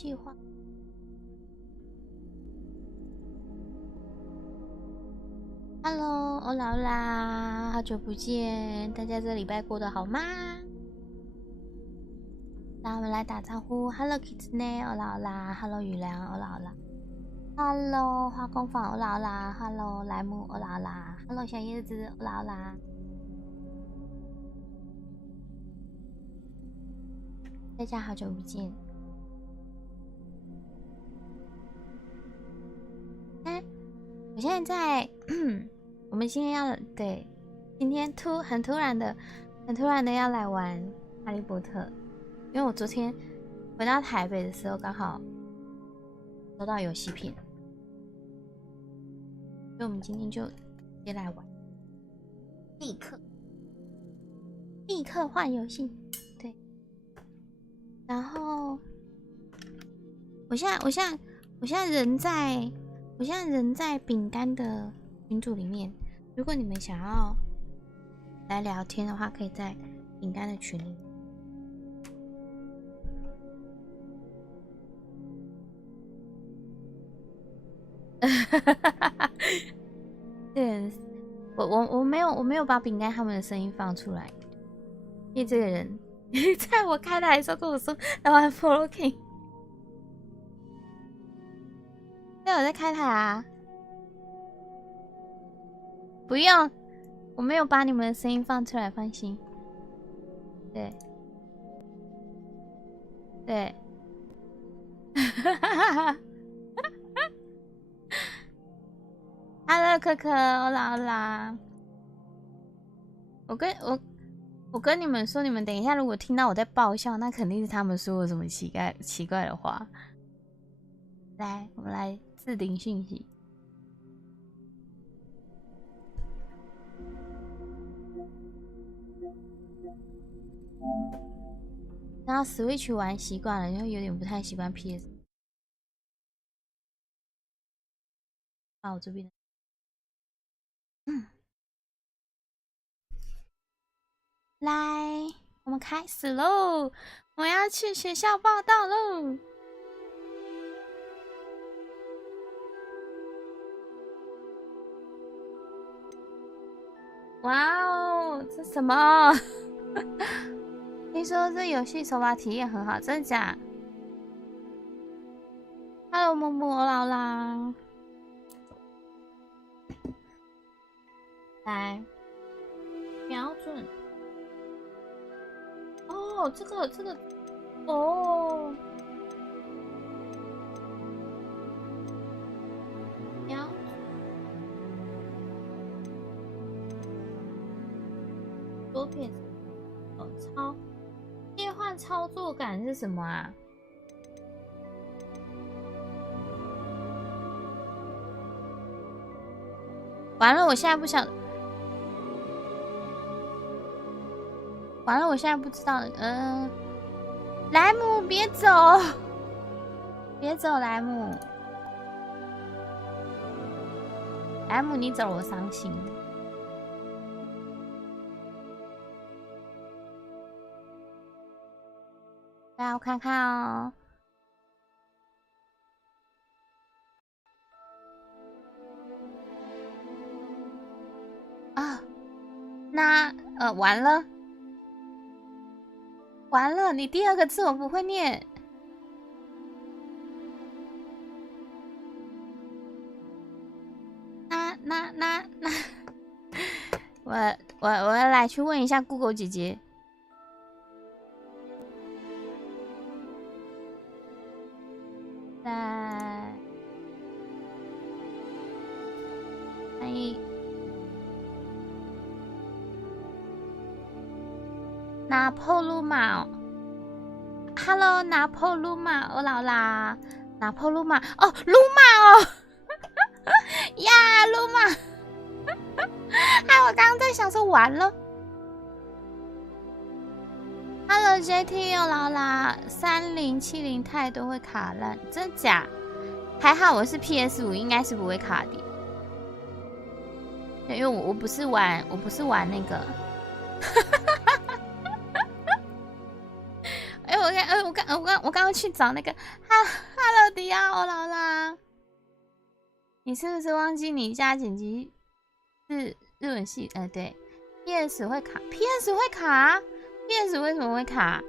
计划。Hello， 欧拉欧拉，好久不见，大家这礼拜过得好吗？那我们来打招呼 ，Hello Kitsune， 欧拉欧拉 ，Hello 雨良，欧拉欧拉 ，Hello 花工坊，欧拉欧拉 ，Hello 莱姆，欧拉欧拉 ，Hello 小叶子，欧拉欧拉。大家好久不见。我现在在，我们今天要对，今天很突然的要来玩哈利波特，因为我昨天回到台北的时候刚好收到游戏片，所以我们今天就直接来玩，立刻换游戏，对。然后我现在人在饼干的群组里面，如果你们想要来聊天的话，可以在饼干的群里。对，我没有把饼干他们的声音放出来，因为这个人在我开台的时候跟我说要玩 Follow King。对，我在开台啊，不用，我没有把你们的声音放出来，放心。对，对，Hello， 可可，欧拉欧拉，我跟你们说，你们等一下如果听到我在爆笑，那肯定是他们说我什么奇怪的话。来，我们来置顶讯息。然后 Switch 玩习惯了，然后有点不太习惯 PS。啊，我这边，来，我们开始喽！我要去学校报到喽！哇哦，这什么？听说这游戏手把体验很好，真的假 ？Hello， 木木，欧拉欧拉，来，瞄准。哦，这个，哦，瞄准。多片。切换操作感是什么啊？完了，我现在不想。完了，我现在不知道。莱姆，别走，别走，莱姆，莱姆，你走我伤心。来，我看看哦。啊，那完了，完了，你第二个字我不会念。那，我要来去问一下 Google 姐姐。拿破鲁马 ，Hello， 拿破鲁马，欧拉拉，拿破鲁马，哦，鲁马哦，呀，鲁马，害我刚刚在想说完了。Hello JT， 欧拉拉，3070太多会卡烂，真假？还好我是 PS5，应该是不会卡的，因为我不是玩那个。我刚去找那个Hello 迪亚欧劳拉，你是不是忘记你家剪辑是日文系？对 ，PS 会卡 ，PS 会卡 ，PS 为什么会卡？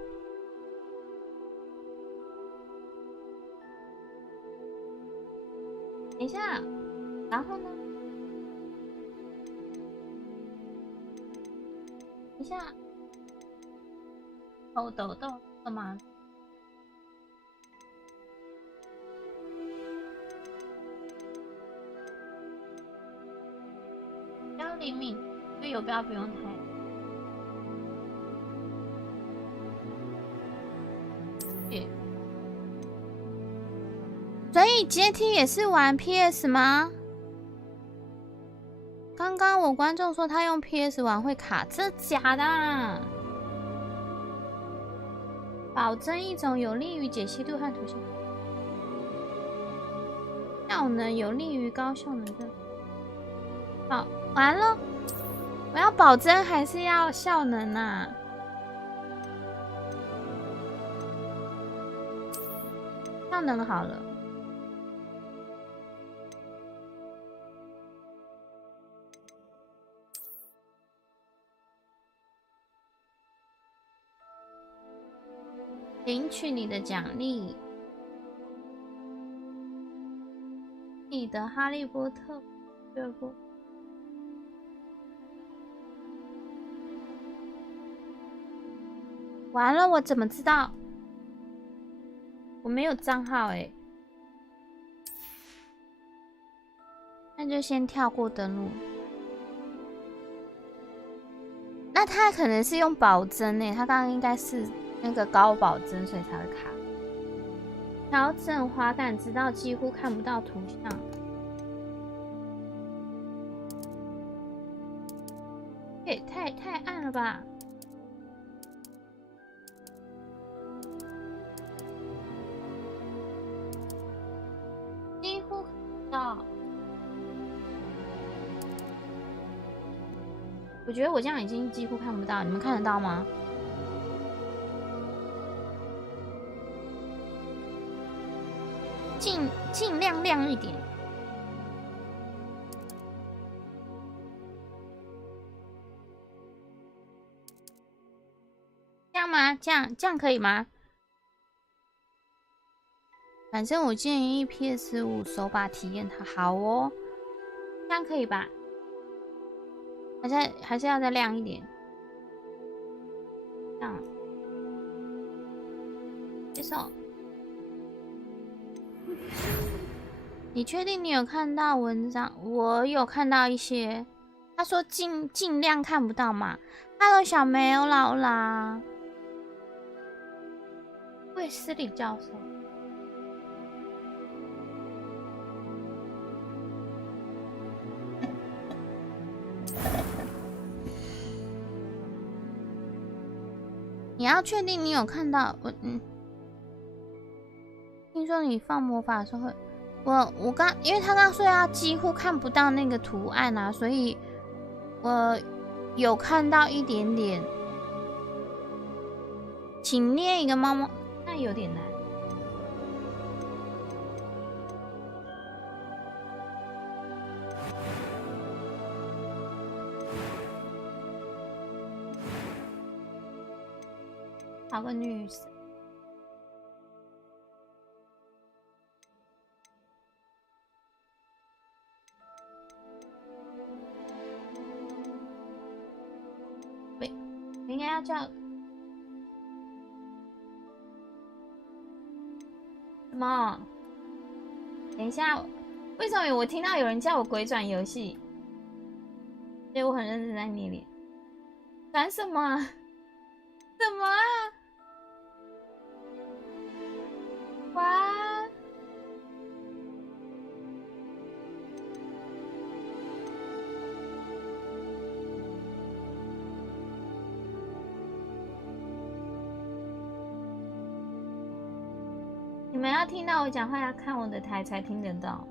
等一下，然后呢？等一下，抖干嘛？不要灵敏，队友不要不用太。所以阶梯也是玩 PS 吗？刚刚我观众说他用 PS 玩会卡，这假的啊？保证一种有利于解析度和图像效能，有利于高效能的。好，完了，我要保真还是要效能啊？效能好了。领取你的奖励，你的哈利波特第二部。完了，我怎么知道？我没有账号欸，那就先跳过登录。那他可能是用保真欸，他刚刚应该是那个高保真，所以才会卡。调整滑感，直到几乎看不到图像。太暗了吧？几乎看不到。我觉得我这样已经几乎看不到，你们看得到吗？尽量亮一点。这样吗？这样可以吗？反正我建议 PS5 手把体验它好哦，这样可以吧？还是要再亮一点。这样，接受。你确定你有看到文章？我有看到一些。他说尽量看不到嘛。Hello， 小梅欧啦欧啦，卫斯理教授。你要确定你有看到听说你放魔法的时候会，因为他刚说要几乎看不到那个图案啊，所以我有看到一点点。请捏一个猫猫，那有点难。找个女生。我应该要叫什么？等一下，为什么我听到有人叫我鬼转游戏？所以我很认真在捏脸。转什么啊？什么啊？哇！你们要听到我讲话，要看我的台才听得到。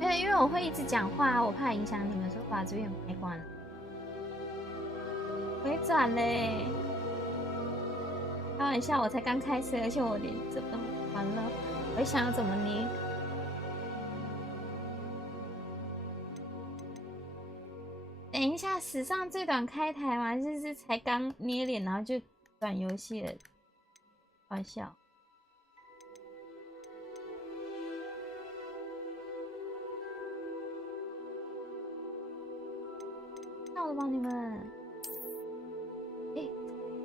因为为我会一直讲话，我怕影响你们，所以把这边开关了。回转嘞！开玩笑，我才刚开始，而且我连这都完了，我会想要怎么捏。等一下，史上最短开台吗？就是才刚捏脸，然后就转游戏了，好笑。到了吗？你们？哎，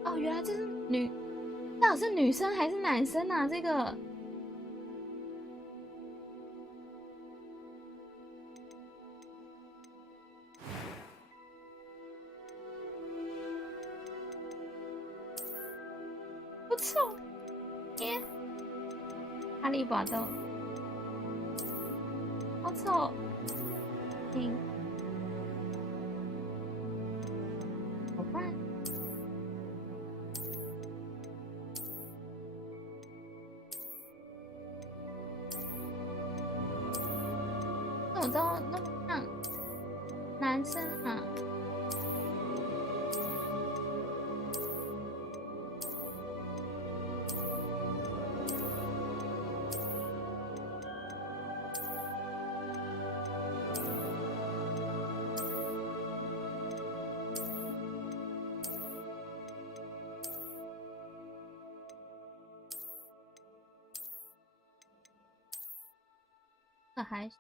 哦，原来这是女，到底是女生还是男生啊？这个。不错，耶！哈利波特，好丑，好办。怎么都那么像男生啊？这还是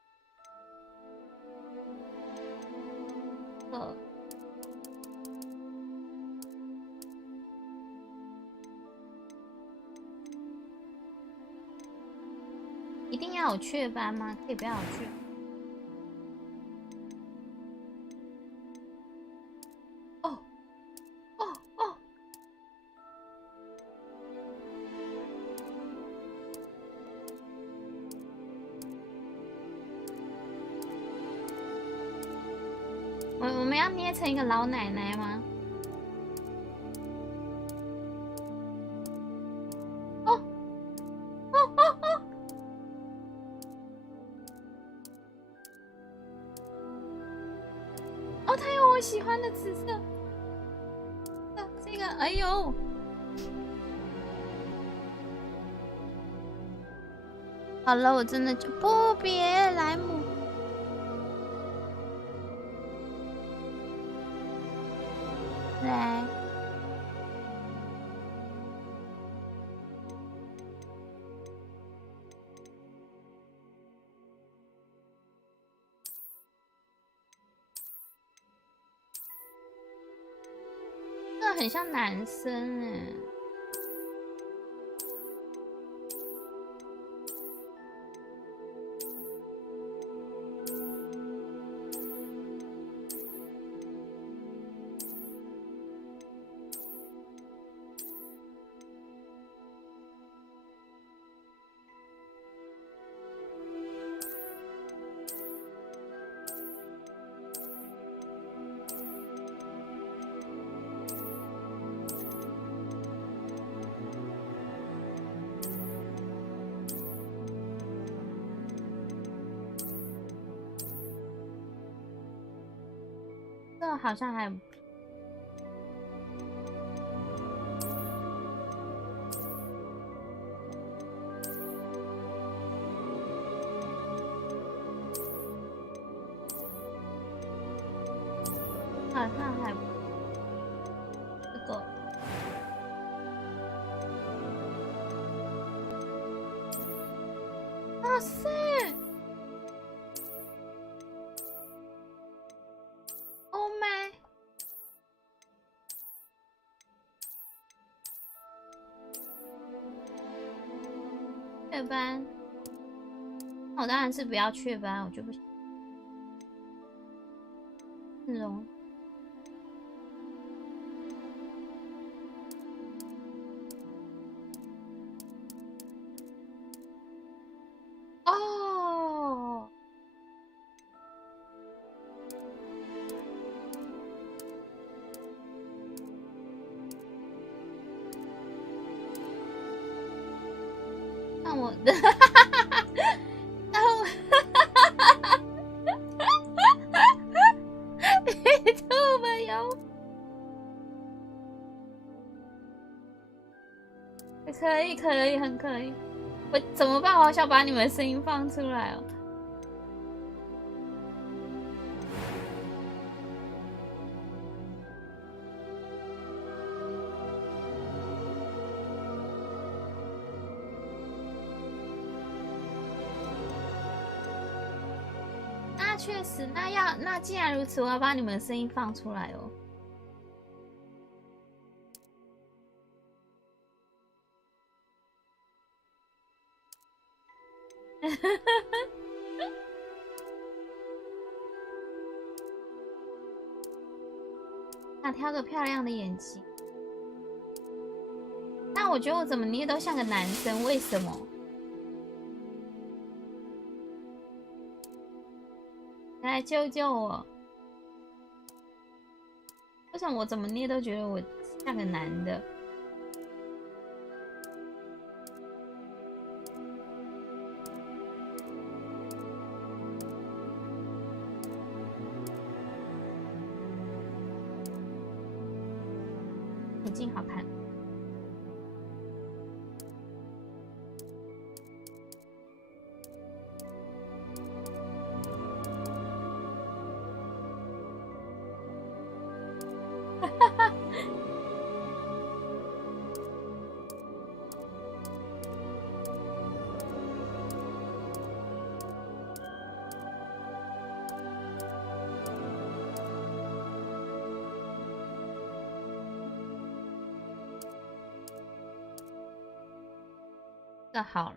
一定要有雀斑吗？可以不要有雀。哦哦哦！我们要捏成一个老奶奶吗？哦哦哦哦！哦，它有我喜欢的紫色。这个，哎呦！好了，我真的就不别莱姆。来，这很像男生哎。这好像还这个哇塞！Oh my！ 雀斑，我当然是不要雀斑，我就不想那种。哦，那我的，然后可以，可以，很可以。我怎么办？我好想把你们的声音放出来哦。那确实，那既然如此，我要把你们的声音放出来哦。那挑个漂亮的眼睛。那我觉得我怎么捏都像个男生，为什么？来救救我！为什么我怎么捏都觉得我像个男的？眼睛好看。这好了。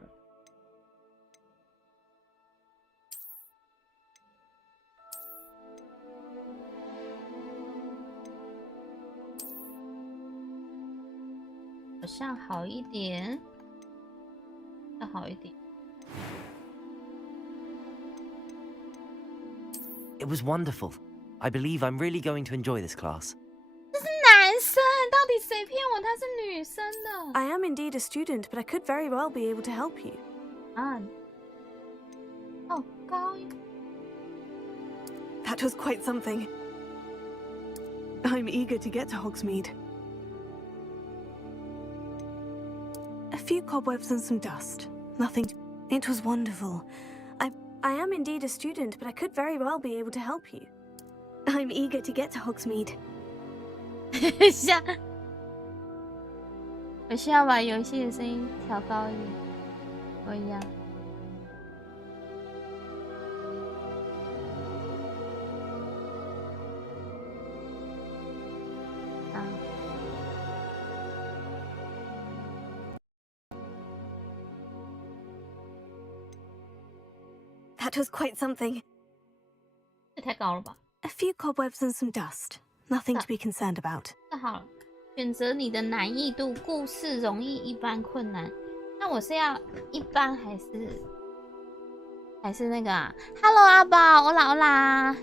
好像好一点，再好一点。It was wonderful. I believe I'm really going to enjoy this class. 这是男生，到底谁骗我？她是女生的。I am indeed a student, but I could very well be able to help you. 啊，哦，高音。That was quite something. I'm eager to get to Hogsmeade. A few cobwebs and some dust. Nothing. It was wonderful. I am indeed a student, but I could very well be able to help you. I'm eager to get to Hogsmeade. 我需要把游戏的声音调高一点，我一样。啊。That was quite something. 这太高了吧 A few cobwebs and some dust. Nothing to be concerned about. 那好了，选择你的难易度，故事容易、一般、困难。那我是要一般还是那个啊 ？Hello 阿宝，欧拉欧拉。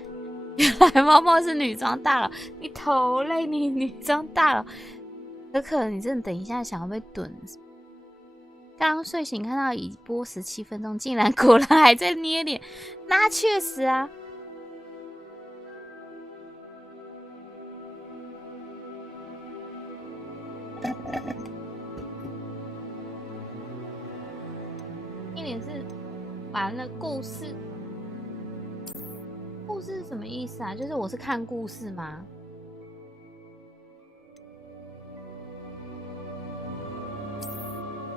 原来猫猫是女装大佬，你头嘞你女装大佬。可可，你真的等一下想要被怼？刚刚睡醒看到已播17分钟，竟然果然还在捏脸，那确实啊。一点是完了故事，故事是什么意思啊？就是我是看故事吗？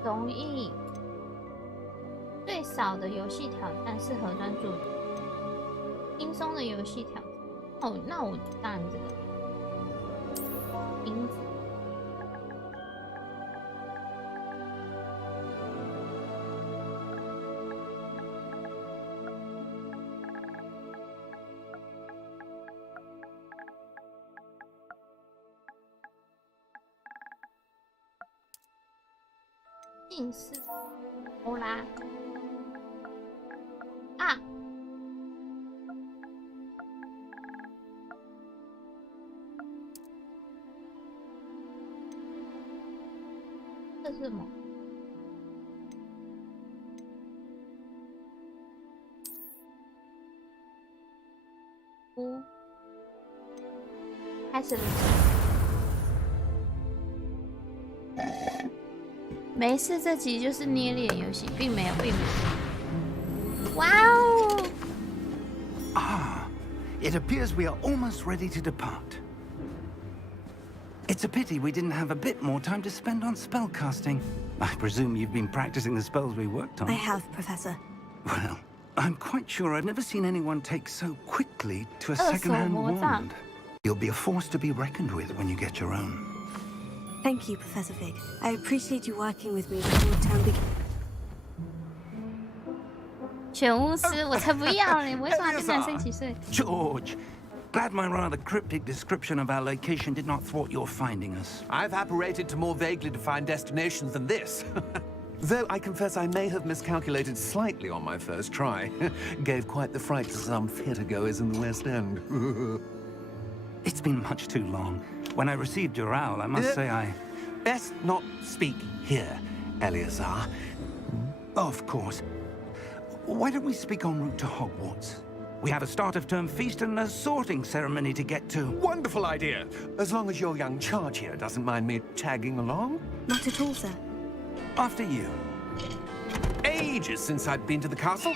容易，最少的游戏挑战适合专注，轻松的游戏挑战。哦，那我当然这个名字。姓氏欧拉啊，这是什么？开始了。没事，这集就是捏脸游戏，并没有，并没有。哇哦！ Ah, it appears we are almost ready to depart. It's a pity we didn't have a bit more time to spend on spellcasting. I presume you've been practicing the spells we worked on. I have, Professor. Well, I'm quite sure I've never seen anyone take so quickly to a second-hand wand. You'll be a force to be reckoned with when you get your own. Thank you, Professor Fig. I appreciate you working with me before the term begins. 犬巫师，我才不要嘞！我为什么要跟男生一起睡？ George, glad my rather cryptic description of our location did not thwart your finding us. I've apparated to more vaguely defined destinations than this. Though I confess I may have miscalculated slightly on my first try. Gave quite the fright to some theatre-goers in the West End. It's been much too long. When I received your owl, I must say I... Best not speak here, Eleazar. Of course. Why don't we speak en route to Hogwarts? We have a start-of-term feast and a sorting ceremony to get to. Wonderful idea. As long as your young charge here doesn't mind me tagging along. Not at all, sir. After you. Ages since I'd been to the castle.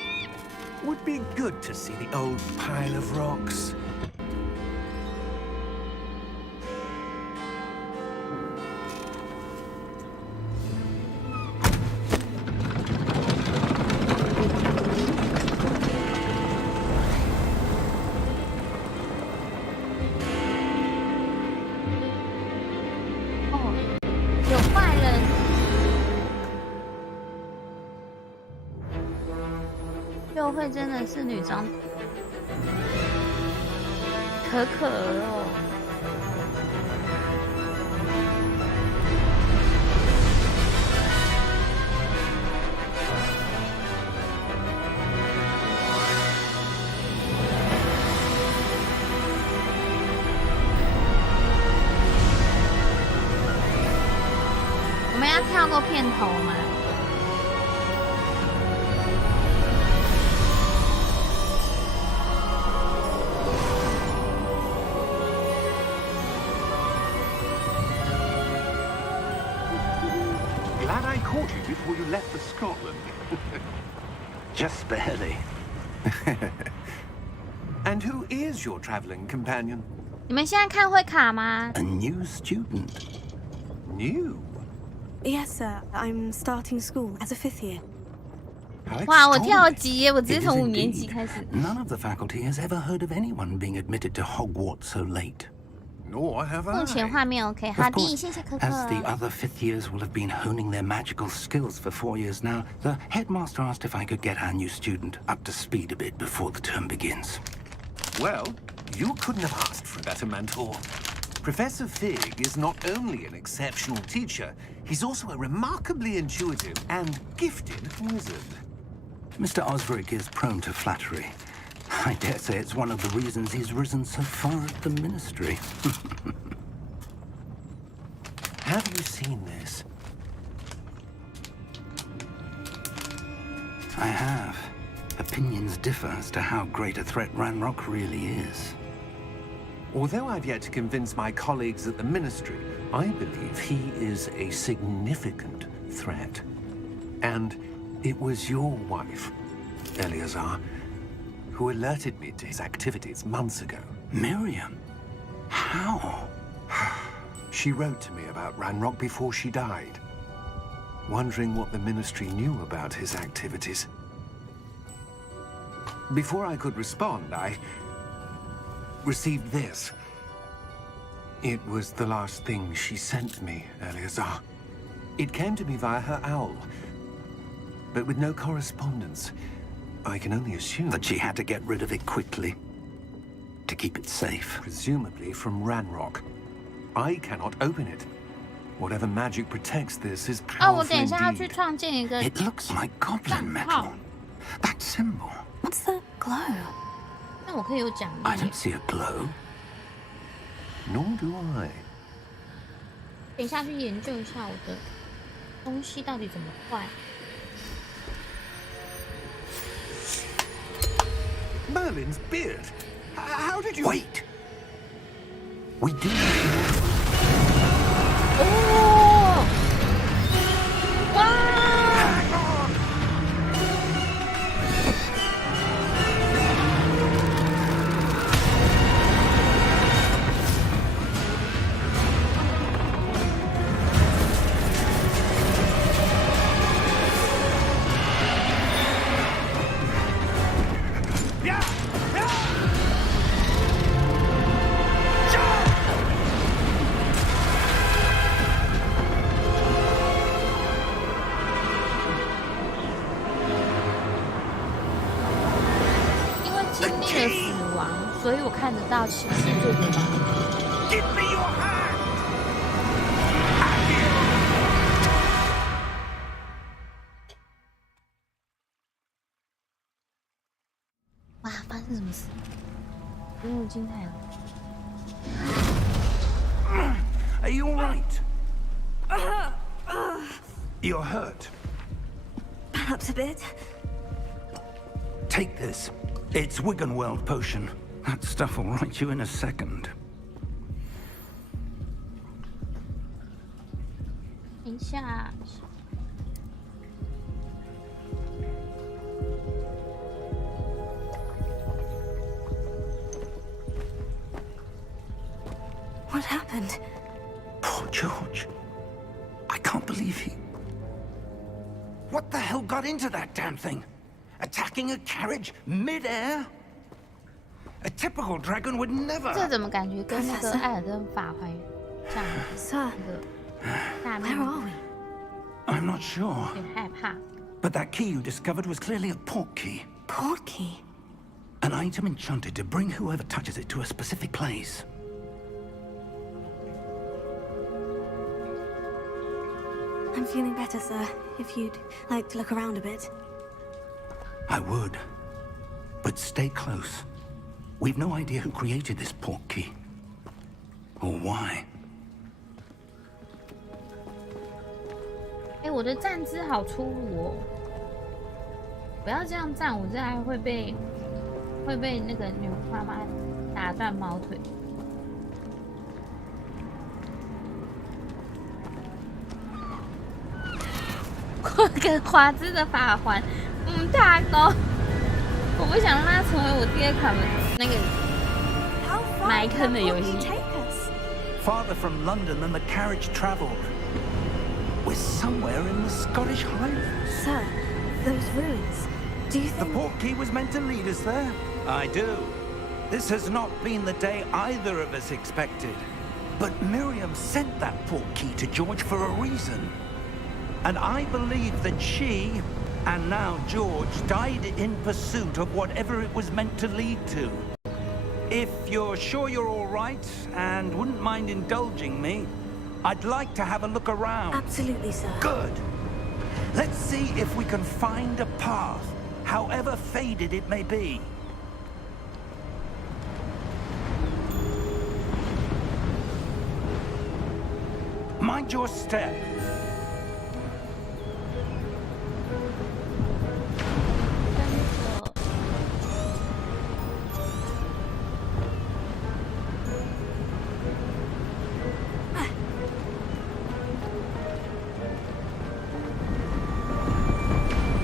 Would be good to see the old pile of rocks.就会真的是女装可可哦。我们要跳过片头吗？ Glad I caught you before you left for Scotland. Just barely. And who is your traveling companion? 你们现在看会卡吗？ A new student. New? Yes, sir. I'm starting school as a 5th year. How 哇，我跳 extraordinary. 级耶！我直接 It is 从5年级 indeed. 开始。 None of the faculty has ever heard of anyone being admitted to Hogwarts so late. Nor have 目前 I. 画面 OK， 好 Of 的， course, 谢谢可 as the 可。 other 5th years will have been honing their magical skills for 4 years now, the headmaster asked if I could get our new student up to speed a bit before the term begins. Well, you couldn't have asked for a better mentor. Professor Fig is not only an exceptional teacher, he's also a remarkably intuitive and gifted wizard. Mr. Osric is prone to flattery. I dare say it's one of the reasons he's risen so far at the ministry. Have you seen this? I have. Opinions differ as to how great a threat Ranrock really is. Although I've yet to convince my colleagues at the ministry, I believe he is a significant threat. And it was your wife, Eleazar, who alerted me to his activities months ago. Miriam? How? She wrote to me about Ranrock before she died, wondering what the ministry knew about his activities. Before I could respond, I received this. It was the last thing she sent me, Eleazar. It came to me via her owl, but with no correspondence. I can only assume That she had to get rid of it quickly. To keep it safe. presumably from Ranrock. I cannot open it. Whatever magic protects this is 哦，我 powerful 等一下要去 indeed. 创建一个 It looks like goblin metal. How? That symbol. What's the glow? 那我可以有奖 I 励 don't。see a glow. Nor do I. 等一下去研究一下我的东西到底怎么坏。 Merlin's beard. How did you... Wait! We do. 哦，哇了死亡，所以我看得到世界的亡。Give me your hand! 哇，发生什么事？有点精彩了。Are you all right? You're hurt. Perhaps a bit. Take this. It's Wiggenweld potion. That stuff will right you in a second. 等一下。What happened? Poor George. I can't believe he... What the hell got into that damn thing? Attacking a carriage mid-air? A typical dragon would never... 这怎么感觉跟那个艾尔登法环像 Sir, 大 where 面 are we? I'm not sure. 有点害怕。 But that key you discovered was clearly a port key. Port key. An item enchanted to bring whoever touches it to a specific place. I'm feeling better, sir. If you'd like to look around a bit. I would. But stay close. We've no idea who created this port key. Or why. 我的站姿好粗鲁哦！不要这样站，我这样会被那个女妈妈打断毛腿。霍格华兹的法环，大哦！我不想让它成为我第二款那个埋坑的游戏。Farther from London than the carriage travelled. We're somewhere in the Scottish Highlands. Sir, those ruins. Do you The think... port key was meant to lead us there? I do. This has not been the day either of us expected. But Miriam sent that port key to George for a reason. And I believe that she, and now George, died in pursuit of whatever it was meant to lead to. If you're sure you're all right and wouldn't mind indulging me, I'd like to have a look around. Absolutely, sir. Good. Let's see if we can find a path, however faded it may be. Mind your step.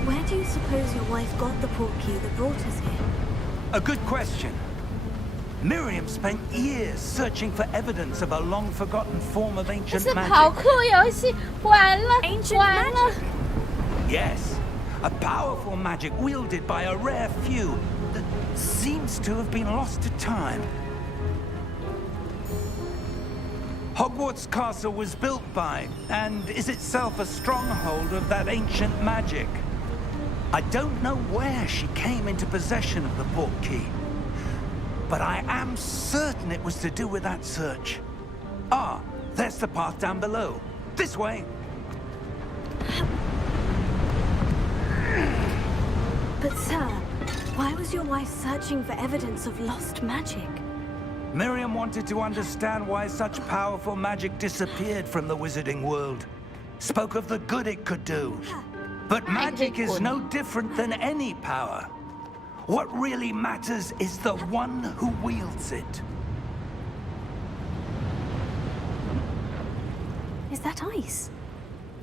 Where do you suppose your wife got the port key that brought us here? A good question. Miriam spent years searching for evidence of a long-forgotten form of 这 ancient 是跑 magic. 酷游戏，完了， Ancient 完了。 Yes, a powerful magic wielded by a rare few that seems to have been lost to time. Hogwarts Castle was built by, and is itself a stronghold of that ancient magic. I don't know where she came into possession of the port key, but I am certain it was to do with that search. Ah, there's the path down below. This way. But, sir, why was your wife searching for evidence of lost magic? Miriam wanted to understand why such powerful magic disappeared from the wizarding world. Spoke of the good it could do. But magic is no different than any power. What really matters is the one who wields it. Is that ice?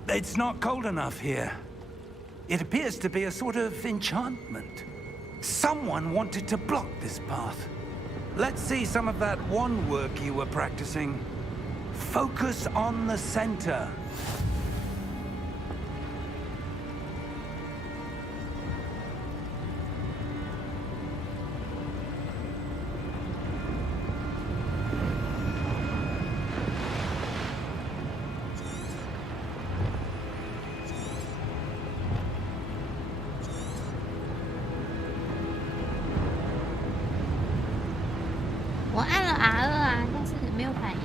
It's not cold enough here. It appears to be a sort of enchantment. Someone wanted to block this path. Let's see some of that wand work you were practicing. Focus on the center.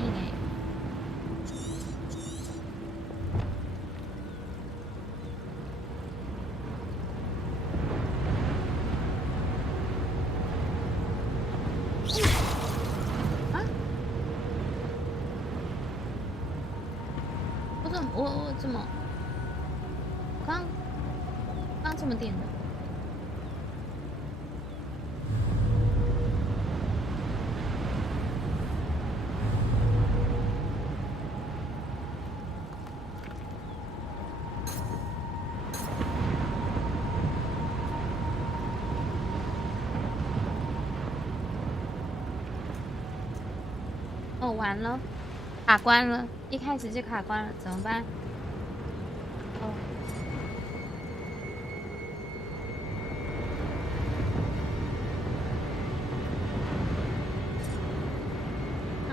哎。我怎么？刚怎么点的？哦，完了，卡关了，一开始就卡关了，怎么办？哦，啊，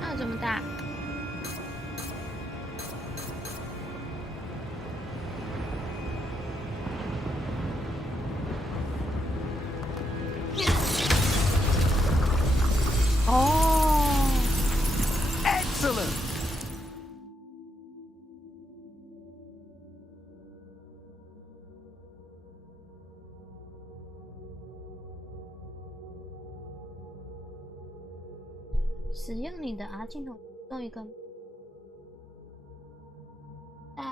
那要怎么打？哦 Excellent! 使用你的 R 镜头用一个在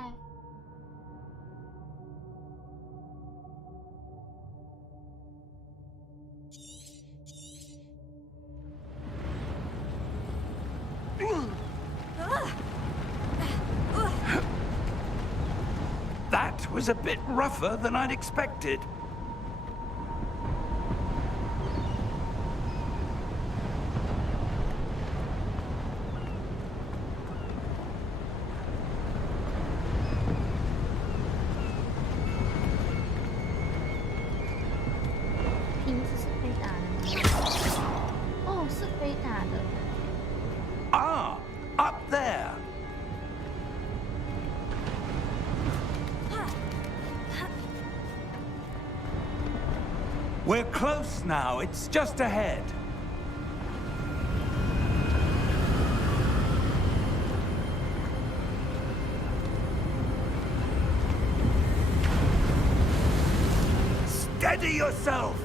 That was a bit rougher than I'd expected. Ah, up there. We're close now. It's just ahead. Steady yourself.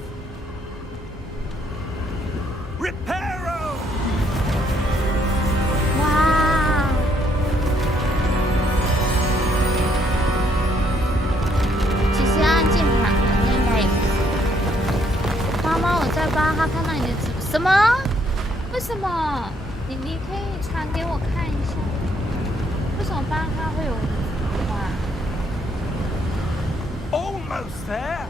Reparo! 哇！其实要按键盘的，那应该也不是。妈妈，我在帮他看到你的直播，什么？为什么？你可以传给我看一下，为什么帮他会有我的直播啊 Almost there.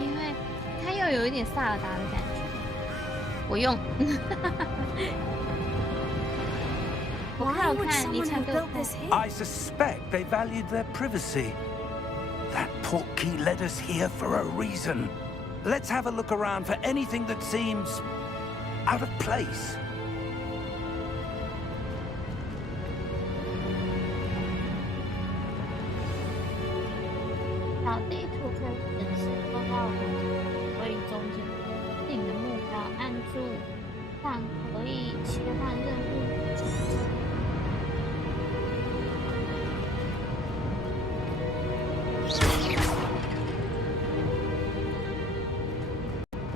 因为他又有一点萨尔达的感觉。我用，我看，你传给我看。I suspect they valued their privacy. That portkey led us here for a reason. Let's have a look around for anything that seems out of place. 小地图可以显示多少位中间，是你的目标，按住上可以切换任务。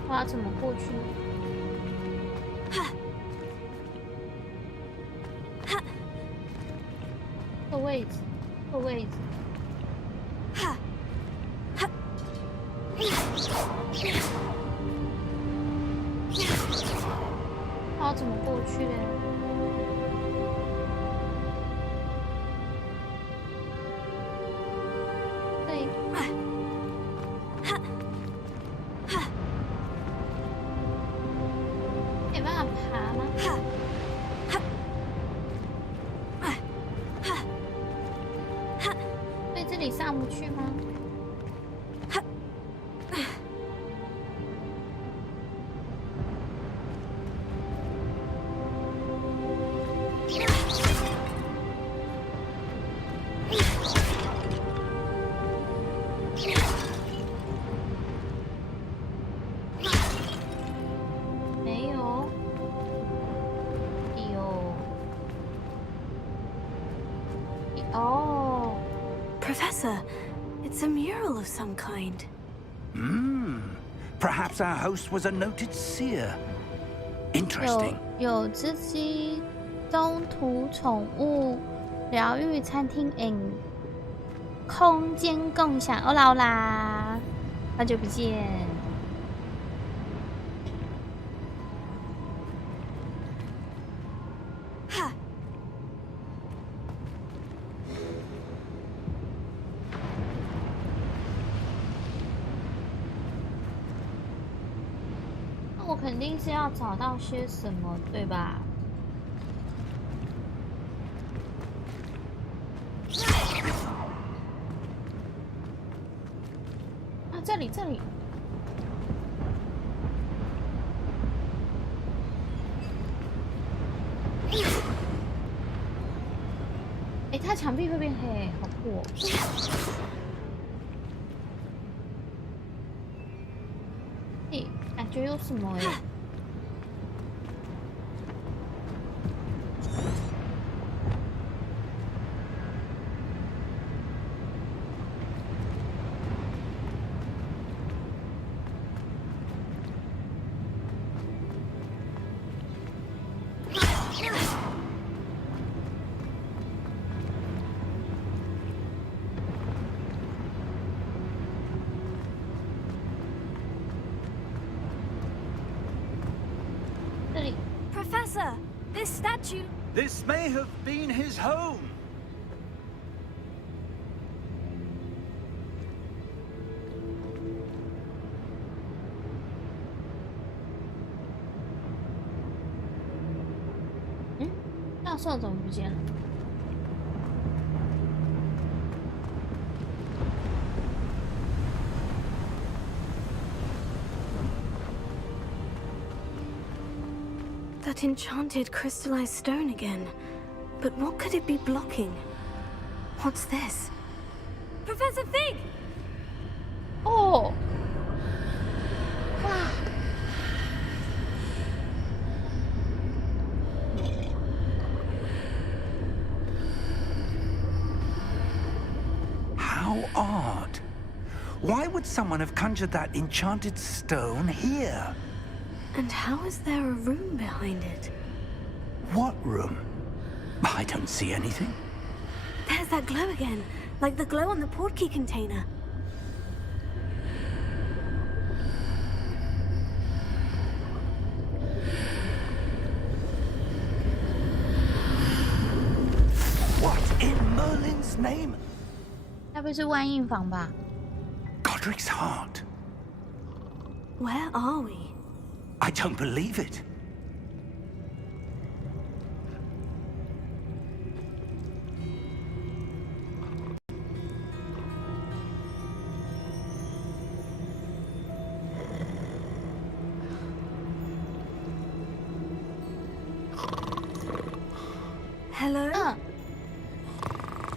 我要怎么过去？这位置，这位置。我要怎么过去嘞？对，没办法爬吗？对，这里上不去吗？没有。有。哦。Professor, it's a mural of some kind. Perhaps our host was a noted seer. Interesting. 有只鸡中途宠物疗愈餐厅 and 空间共享。欧拉欧拉，好久不见。哈。那我肯定是要找到些什么，对吧？啊，这里。哎，它墙壁会变黑，好酷哦！哎，感觉有什么哎？Professor, this statue... This may have been his home. Hmm? 教授怎么不见了？ That enchanted crystallized stone again. But what could it be blocking? What's this? Professor Fig! Oh! Wow! How odd. Why would someone have conjured that enchanted stone here? And how is there a room behind it? What room? I don't see anything. There's that glow again, like the glow on the portkey container. What in Merlin's name? 该不是万应坊吧？ Godric's heart. Where are we? I don't believe it. Hello?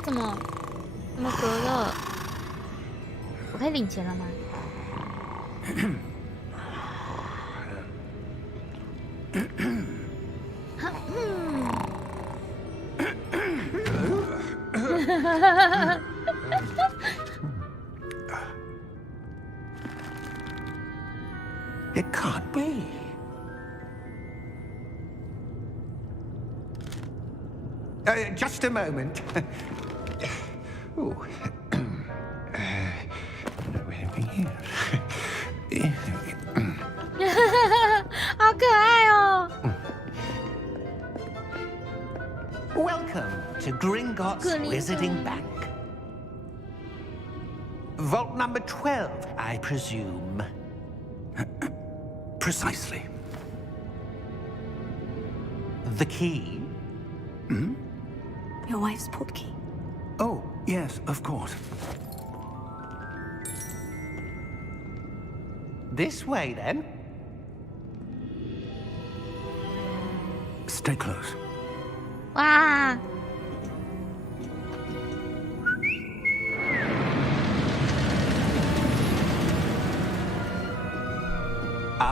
怎么隔了？我可以领钱了吗？It can't be. Just a moment. Oh. Anything here? 好可爱哦！ Welcome to Gringotts Wizarding Bank. Vault number 12, I presume. Precisely. The key? Your wife's portkey. Oh, yes, of course. This way, then. Stay close. 哇！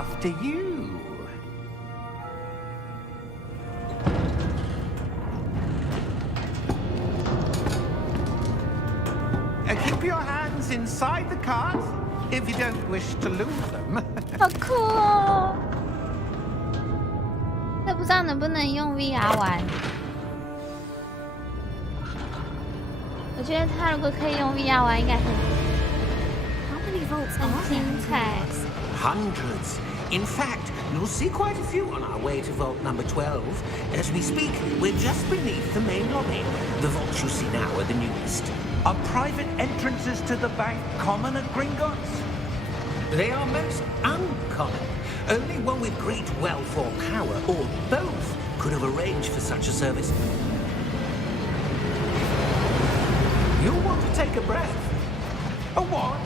After you. Keep your hands inside the cart if you don't wish to lose them. 好酷哦！这不知道能不能用 VR 玩。我觉得他如果可以用 VR 玩，应该很精彩。 Hundreds. In fact, you'll see quite a few on our way to vault number 12. As we speak, we're just beneath the main lobby. The vaults you see now are the newest. Are private entrances to the bank common at Gringotts? They are most uncommon. Only one with great wealth or power, or both, could have arranged for such a service. You'll want to take a breath. A what?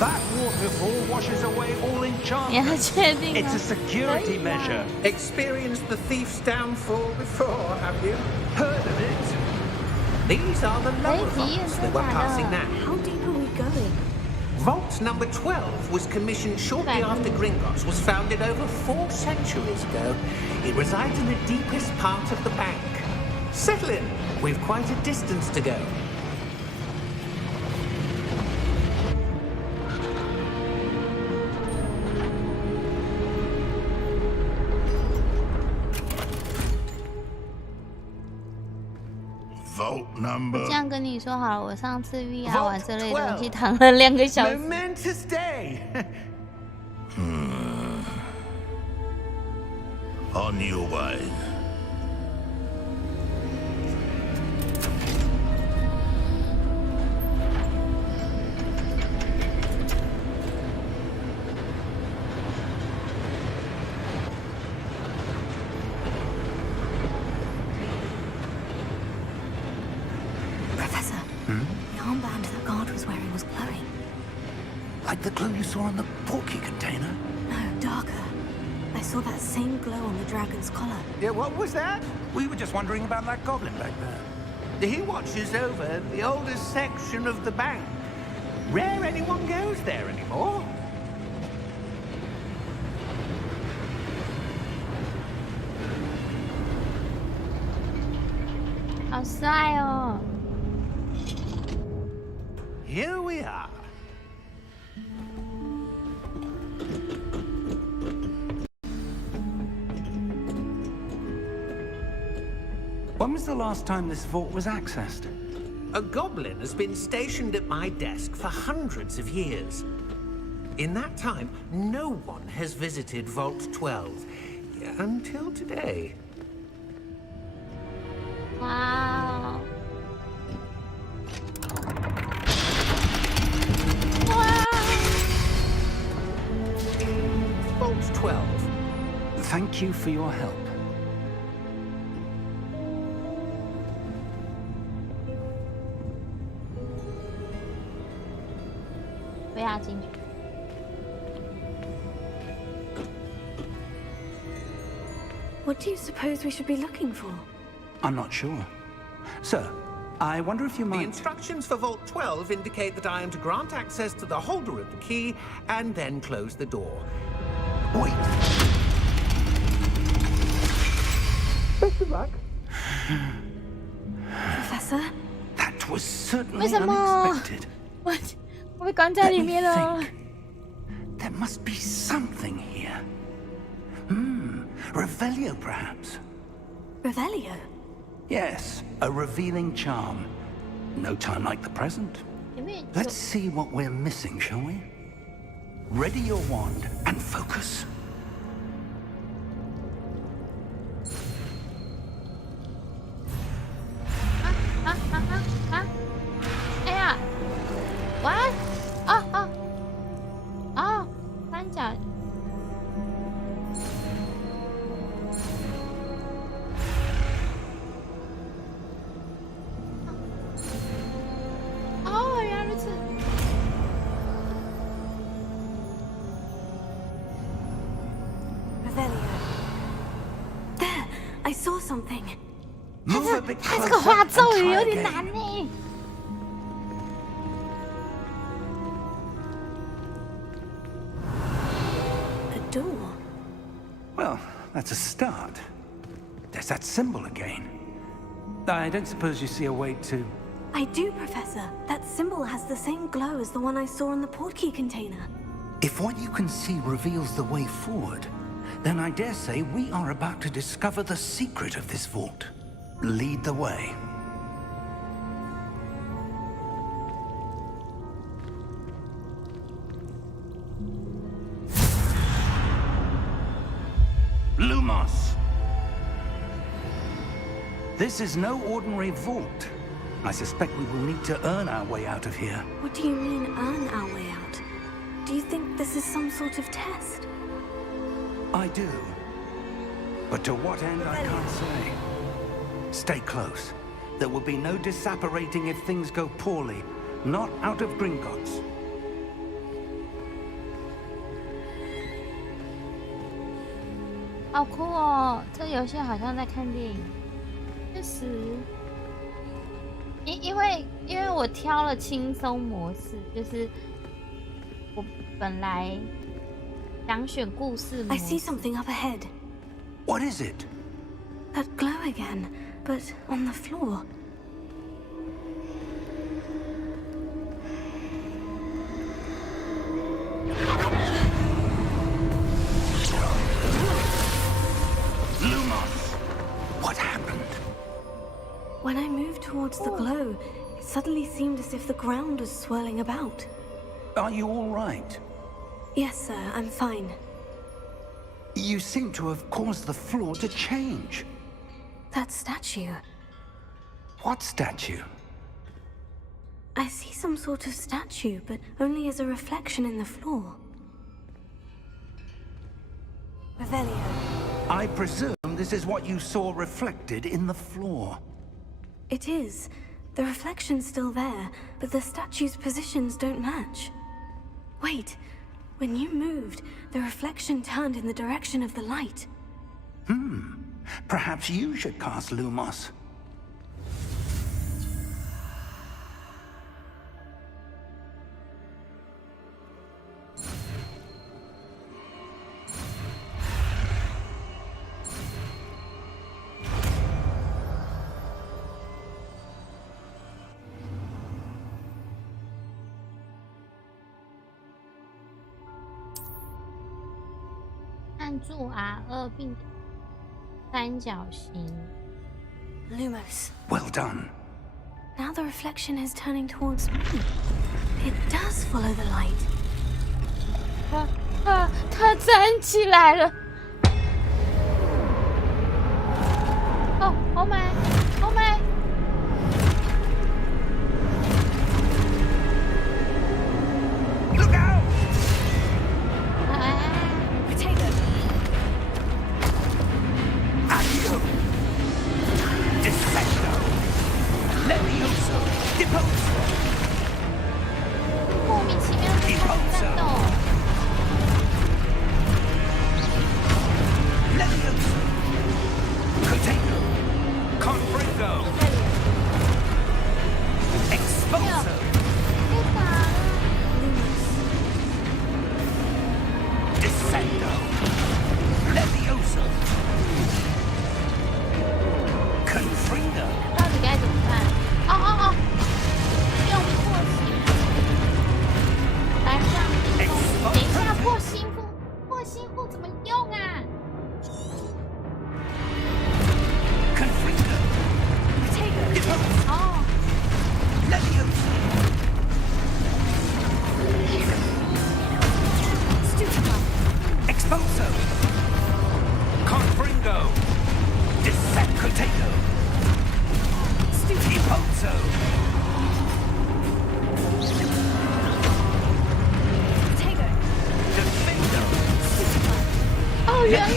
That waterfall washes away all 你要 enchantment. 确定 It's a 吗？ security measure. Experienced the thief's downfall before, have you? Heard of it? These are the lower vaults that we're passing now. How deep are we going? Vault number 12 was commissioned shortly after Gringotts was founded over 4 centuries ago. It resides in the deepest part of the bank. Settle in. We've quite a distance to go. Vault number. 这样跟你说好了，我上次 VR 玩这类东西躺了2个小时。 Momentous day. On your way. Professor, the armband that guard was wearing was glowing. Like the glue you saw on the porky container? No, darker. I saw that same glow on the dragon's collar. Yeah, what was that? We were just wondering about that goblin back there. He watches over the oldest section of the bank. Rare anyone goes there anymore. Oh, 好帅哦！ Here we are. When was the last time this vault was accessed? A goblin has been stationed at my desk for hundreds of years. In that time, no one has visited Vault 12 until today. Wow. Vault 12. Thank you for your help. 不要进去。 What do you suppose we should be looking for? I'm not sure. Sir, I wonder if you The might... instructions for Vault 12 indicate that I am to grant access to the holder of the key and then close the door. Wait. Best of luck. Professor? That was certainly 为什么？ unexpected. 我被关在里面了。 There must be something here. Revelio, perhaps? Revelio? Yes, a revealing charm. No time like the present. 有没有？ Let's see what we're missing, shall we? Ready your wand and focus. Ah! 哎呀 ，what？ 哦，三角。哦，原来如此。 Revelio. There! I saw something. Move a bit 他 closer 这个画 and 咒语 try 有点 again. 难呢。 Revelio. that's a start. There's that symbol again. I don't suppose you see a way to... I do, Professor. That symbol has the same glow as the one I saw in the portkey container. If what you can see reveals the way forward, then I dare say we are about to discover the secret of this vault. Lead the way. Lumos! This is no ordinary vault. I suspect we will need to earn our way out of here. What do you mean, earn our way out? Do you think this is some sort of test? I do. But to what end, I can't say. Stay close. There will be no disapparating if things go poorly. Not out of Gringotts. 好酷哦！这个游戏好像在看电影。确实，因为我挑了轻松模式，就是我本来想选故事模 I 式。 see something up ahead. What is it? That glow again, but on the floor. Lumos! What happened? When I moved towards the glow, it suddenly seemed as if the ground was swirling about. Are you all right? Yes, sir, I'm fine. You seem to have caused the floor to change. That statue. What statue? I see some sort of statue, but only as a reflection in the floor. Revelio. I presume this is what you saw reflected in the floor. It is. The reflection's still there, but the statue's positions don't match. Wait. When you moved, the reflection turned in the direction of the light. Perhaps you should cast Lumos.注 R2 并三角形。Lumos. Well done. Now the reflection is turning towards me. It does follow the light. 它站起来了。Oh my! Oh my! Look out! Potato. Accio! Defendo! Levioso! Deposo! 莫名其妙的战斗。Levioso! Potato! Confringo! Expulso! 被打了。 Descendo! Levioso! Confringo! 到底该怎么办？用破心来让等一下破心腹，破心腹怎么用啊？ Confringo! Deposo! 哦， Levioso! Expulso! Confringo! Desecutato! Deposo! Defendo! 哦，原来啊。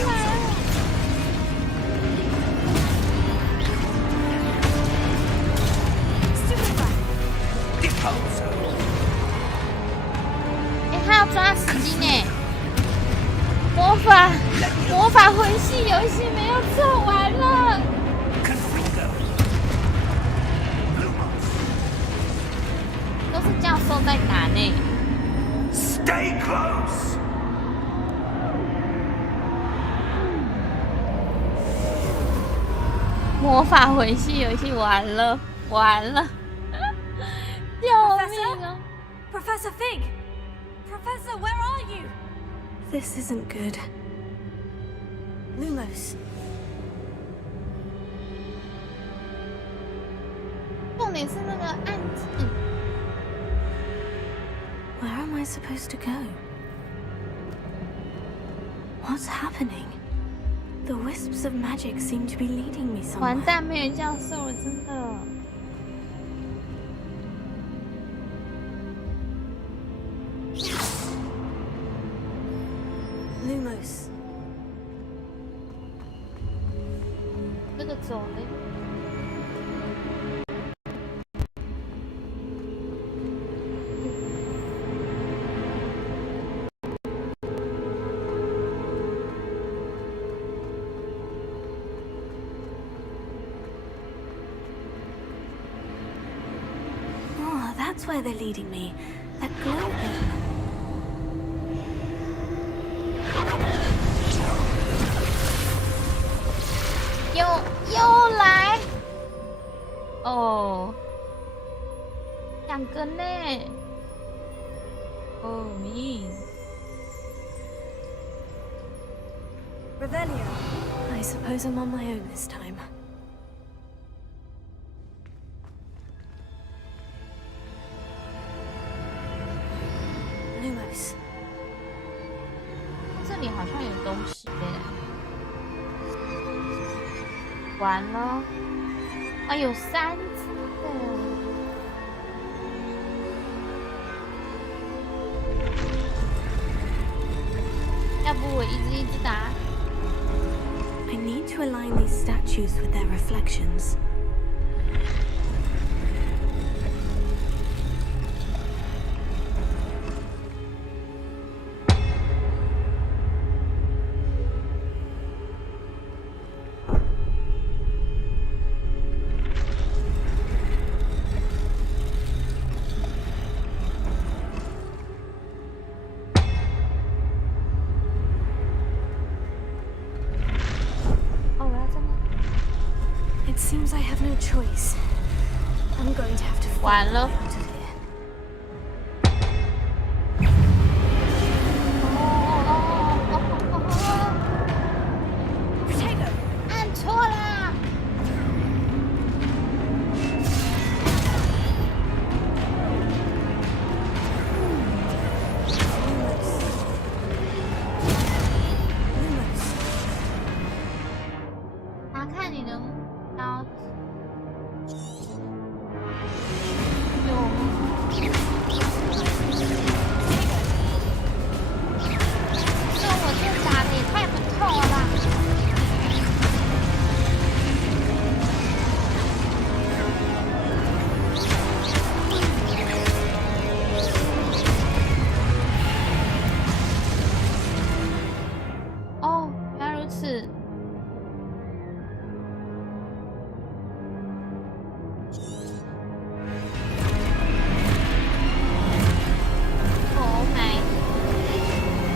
Deposo! 他要抓时机呢。魔法魂系游戏没有做完了。 Confringo! Lumos! 都是教授在打呢。 Stay close! 魔法回系游戏完了，完了！救命啊 Professor Fig! Professor, where are you? This isn't good. Lumos. 重点是那个暗字。Where am I supposed to go? What's happening? The wisps of magic seem to be leading me 完 somewhere. 蛋，没人教授了，真的。Lumos. 这个走嘞。Oh, that's where they're leading me. That glow thing. 又来哦，2个呢。哦咪， Revelio. I suppose I'm on my own this time. Lumos. 这里好像有东西耶。完了，啊，有3只的。要不我一直打。I need to align these statues with their reflections. It seems I have no choice. I'm going to have to find 完 my 了 way out of here. 按错啦！查看你的目标。这我这打的也太不痛了吧！哦，原来如此。Oh my，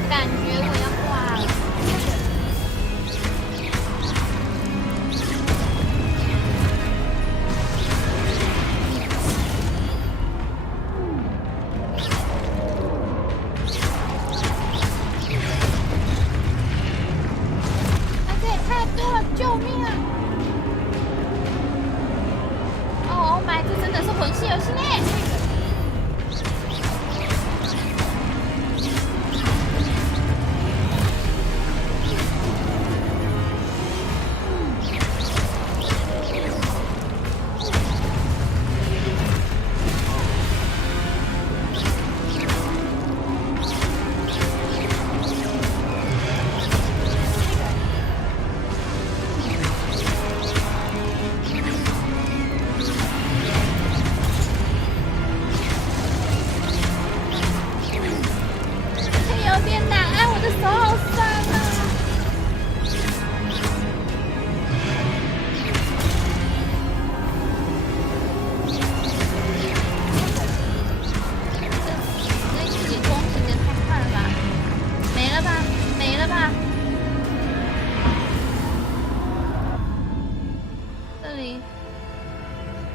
感觉我要挂了。啊，这也太多了，救命啊！哦，Oh my，这真的是魂系游戏呢！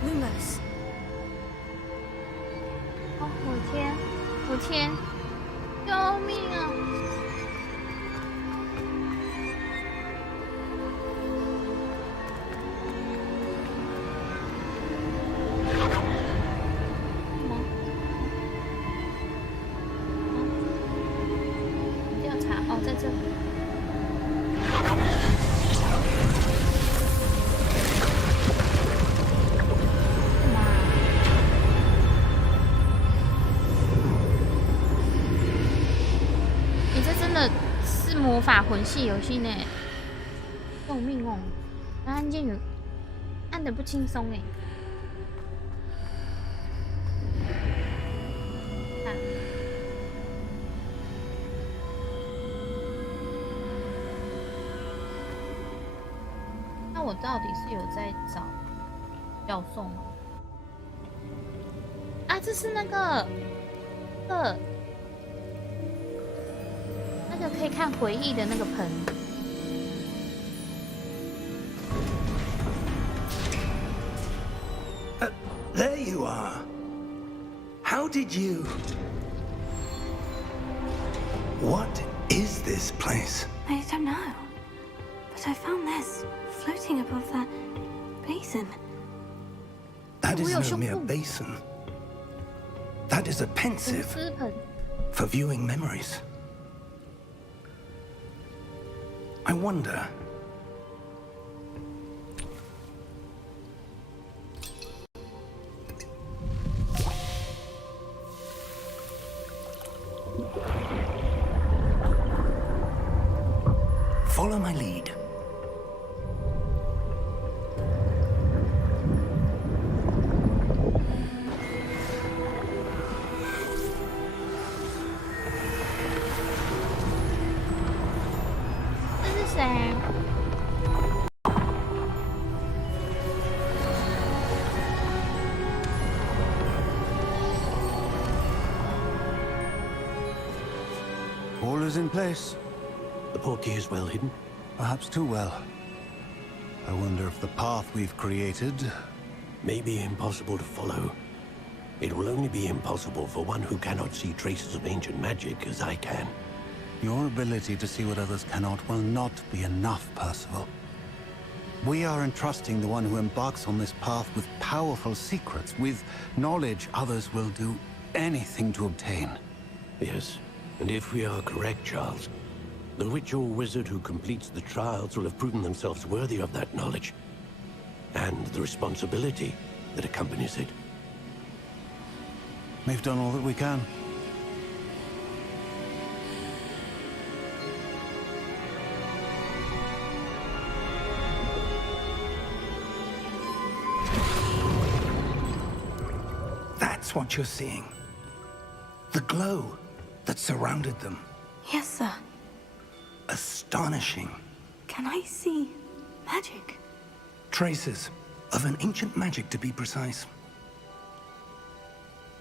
Lumos. 哦，我天，我天，救命啊！调查哦，在这里。魔法魂系游戏呢？救命哦！按键有按的不轻松哎。那我到底是有在找教授吗？啊，这是那个可以看回忆的那个盆。There you are. How did you? What is this place? I don't know. But I found this floating above that basin. That isn't a mere basin. That is a pensive for viewing memories. I wonder. Follow my lead. All is in place. The portkey is well hidden. Perhaps too well. I wonder if the path we've created may be impossible to follow. It will only be impossible for one who cannot see traces of ancient magic as I can. Your ability to see what others cannot will not be enough, Percival. We are entrusting the one who embarks on this path with powerful secrets, with knowledge others will do anything to obtain. Yes, and if we are correct, Charles, the witch or wizard who completes the trials will have proven themselves worthy of that knowledge, and the responsibility that accompanies it. We've done all that we can. That's what you're seeing. The glow that surrounded them. Yes, sir. Astonishing. Can I see magic? Traces of an ancient magic, to be precise.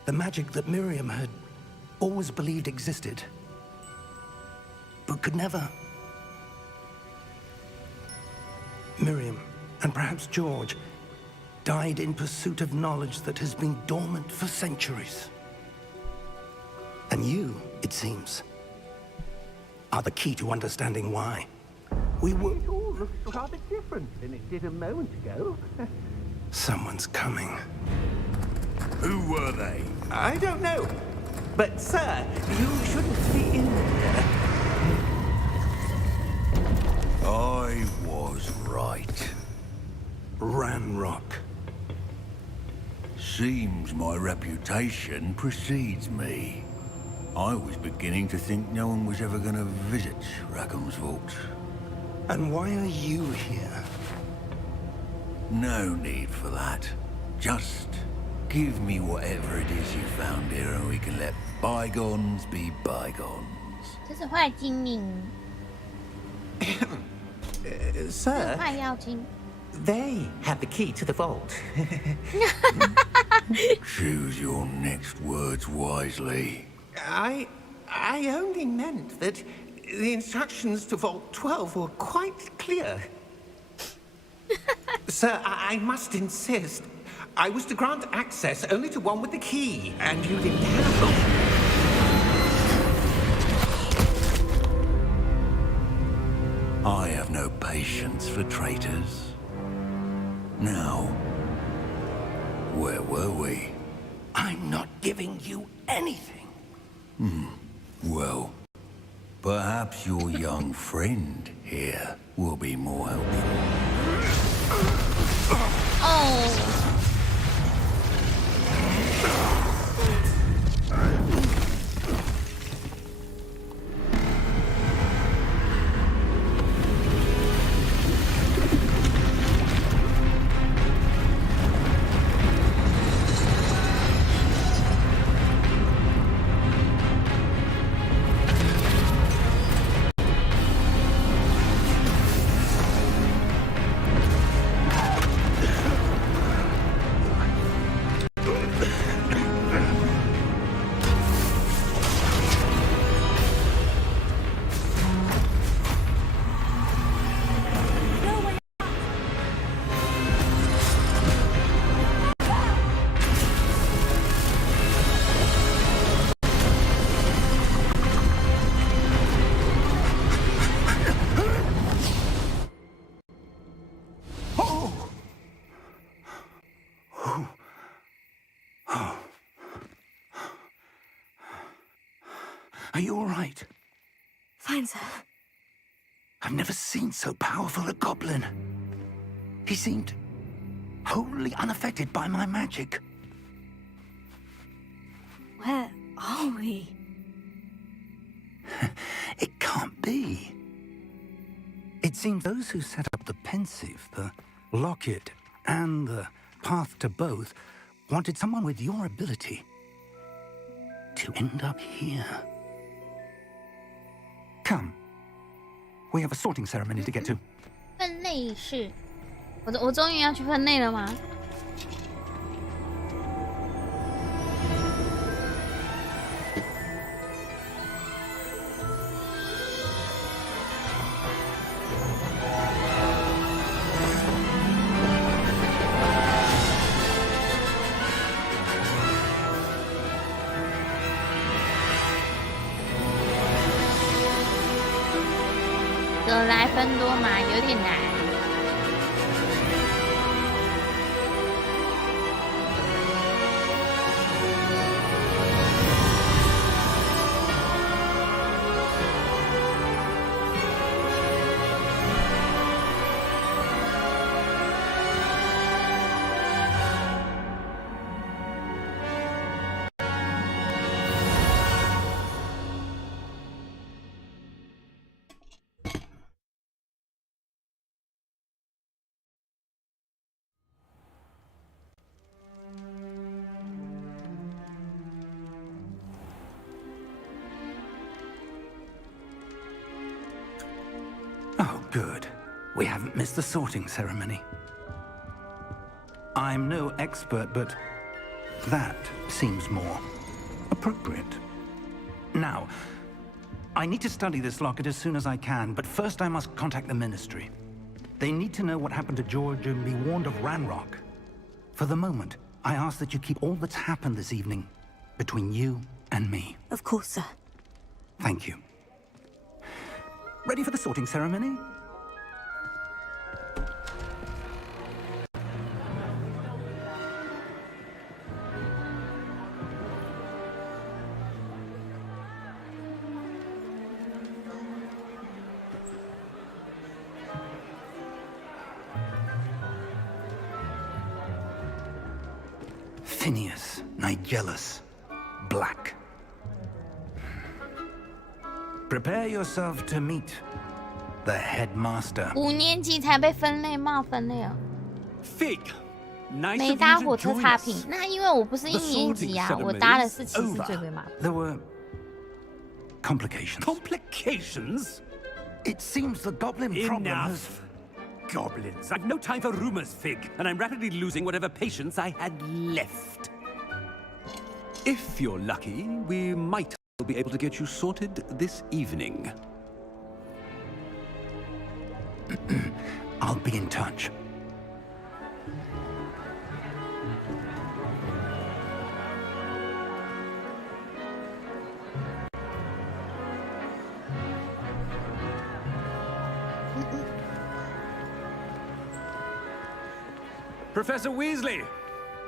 The magic that Miriam had always believed existed, but could never. Miriam, and perhaps George, died in pursuit of knowledge that has been dormant for centuries. And you, it seems, are the key to understanding why. We were... It all looks rather different than it did a moment ago. Someone's coming. Who were they? I don't know. But, sir, you shouldn't be in there. I was right. Ranrock. Seems my reputation precedes me. I was beginning to think no one was ever going to visit Rackham's vault. And why are you here? No need for that. Just give me whatever it is you found here and we can let bygones be bygones. 这是坏精灵， Sir, 坏妖精。 they have the key to the vault. Choose your next words wisely. I only meant that the instructions to Vault 12 were quite clear. Sir, I must insist. I was to grant access only to one with the key, and you didn't have it. I have no patience for traitors. Now, where were we? I'm not giving you anything. Well, perhaps your young friend here will be more helpful. Oh. Are you all right? Fine, sir. I've never seen so powerful a goblin. He seemed wholly unaffected by my magic. Where are we? It can't be. It seems those who set up the pensive, the locket, and the path to both wanted someone with your ability to end up here. Come. We have a sorting ceremony to get to. 分类是，我终于要去分类了吗？格莱芬多嘛，有点难。Oh, good. We haven't missed the sorting ceremony. I'm no expert, but that seems more appropriate. Now, I need to study this locket as soon as I can, but first I must contact the Ministry. They need to know what happened to George and be warned of Ranrock. For the moment, I ask that you keep all that's happened this evening between you and me. Of course, sir. Thank you. Ready for the sorting ceremony? Phineas, Nigellus, Black. Prepare yourself to meet the headmaster. 5年级才被分类冒分类哦。 Fig, nice 没 of 搭 you 火 to 车 join 差 us. 评，那因为我不是一年级啊，我搭的是骑士最贵嘛。 There were complications. Complications? It seems the goblin problem has... Enough. Goblins. I've no time for rumors, Fig, and I'm rapidly losing whatever patience I had left. If you're lucky, we might be able to get you sorted this evening. I'll be in touch. Professor Weasley,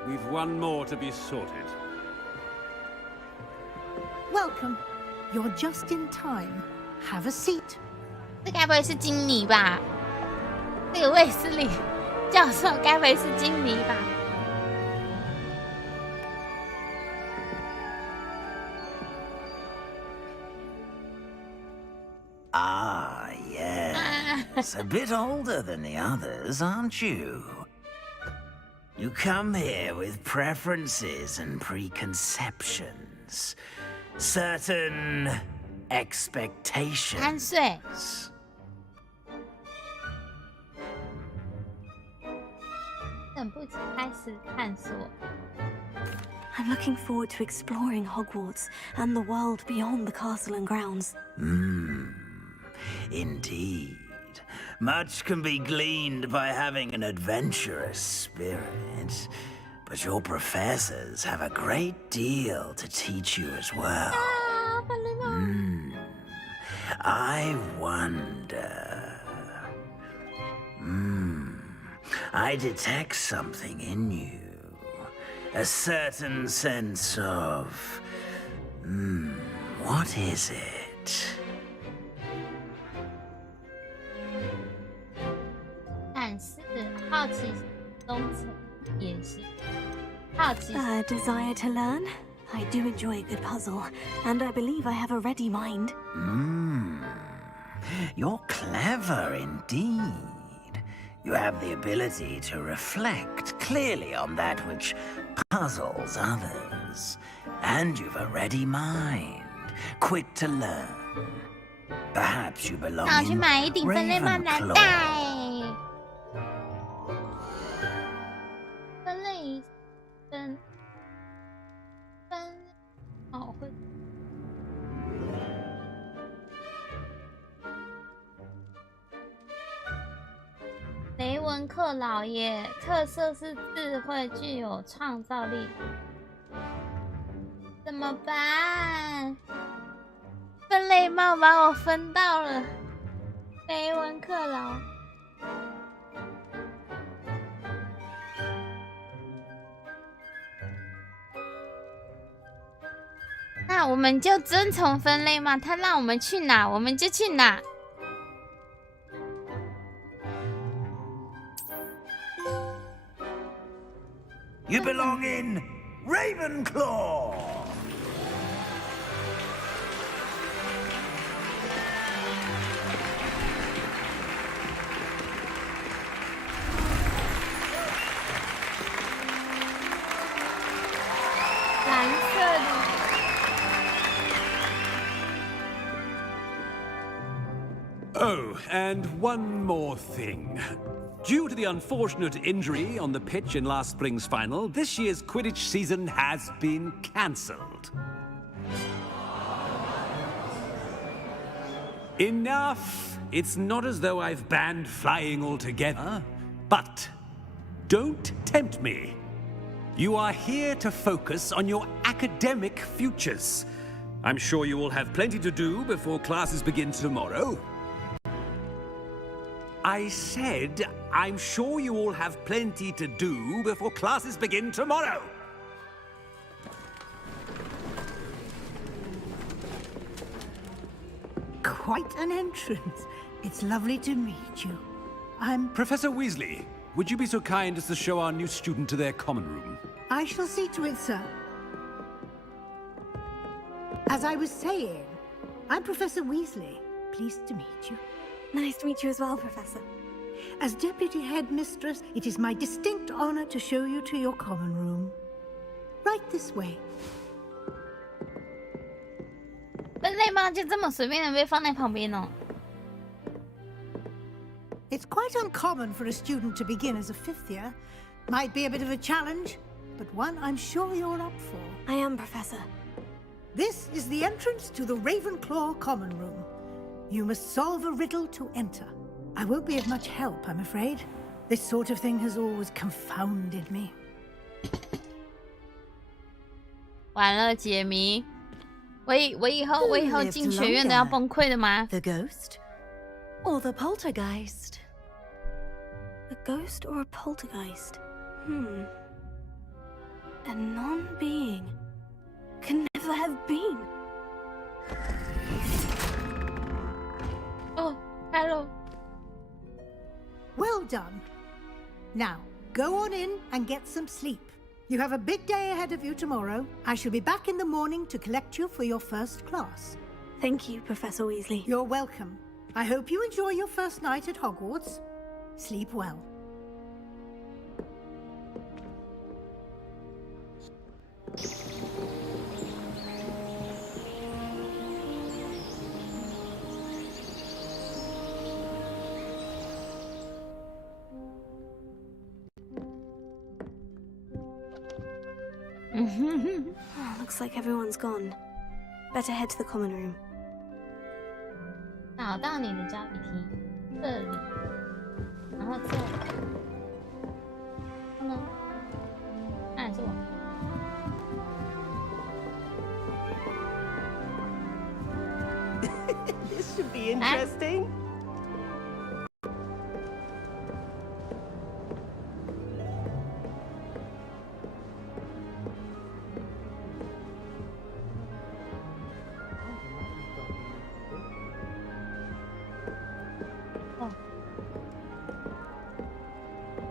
we've one more to be sorted. Welcome. You're just in time. Have a seat. 这该不会是金妮吧？这个卫斯理教授该不会是金妮吧？ Ah, yes. A bit older than the others, aren't you? You come here with preferences and preconceptions. Certain expectations. 3岁。等不及开始探索。 I'm looking forward to exploring Hogwarts and the world beyond the castle and grounds. Indeed. Much can be gleaned by having an adventurous spirit. But your professors have a great deal to teach you as well. I wonder... I detect something in you. A certain sense of... what is it? 但是好奇心忠诚也是好奇心。 A desire to learn? I do enjoy a good puzzle, and I believe I have a ready mind. You're clever indeed. You have the ability to reflect clearly on that which puzzles others. And you've a ready mind, quick to learn. Perhaps you belong 那我去 in 买一顶分类帽来戴。分类哦会。雷文克老爷特色是智慧，具有创造力。怎么办？分类帽把我分到了，雷文克劳。那我们就遵从分类帽，他让我们去哪，我们就去哪。 You belong in Ravenclaw! Oh, and one more thing. Due to the unfortunate injury on the pitch in last spring's final, this year's Quidditch season has been cancelled. Enough! It's not as though I've banned flying altogether. But don't tempt me. You are here to focus on your academic futures. I'm sure you will have plenty to do before classes begin tomorrow. I said, I'm sure you all have plenty to do before classes begin tomorrow. Quite an entrance. It's lovely to meet you. I'm... Professor Weasley, would you be so kind as to show our new student to their common room? I shall see to it, sir. As I was saying, I'm Professor Weasley. Pleased to meet you. Nice to meet you as well, Professor. As Deputy Headmistress, it is my distinct honor to show you to your common room. Right this way. 分类帽就这么随便的被放在旁边哦。 It's quite uncommon for a student to begin as a fifth year. Might be a bit of a challenge, but one I'm sure you're up for. I am, Professor. This is the entrance to the Ravenclaw common room. You must solve a riddle to enter. I won't be of much help, I'm afraid. This sort of thing has always confounded me. 完了，解谜。我以后进学院都要崩溃的吗？ The ghost or the poltergeist? A ghost or a poltergeist? A non-being can never have been. Oh, hello. Well done. Now, go on in and get some sleep. You have a big day ahead of you tomorrow. I shall be back in the morning to collect you for your first class. Thank you, Professor Weasley. You're welcome. I hope you enjoy your first night at Hogwarts. Sleep well. Looks like everyone's gone. Better head to the common room. 找到你的胶笔题，这里，然后这里，然后呢？那也是我。This should be interesting.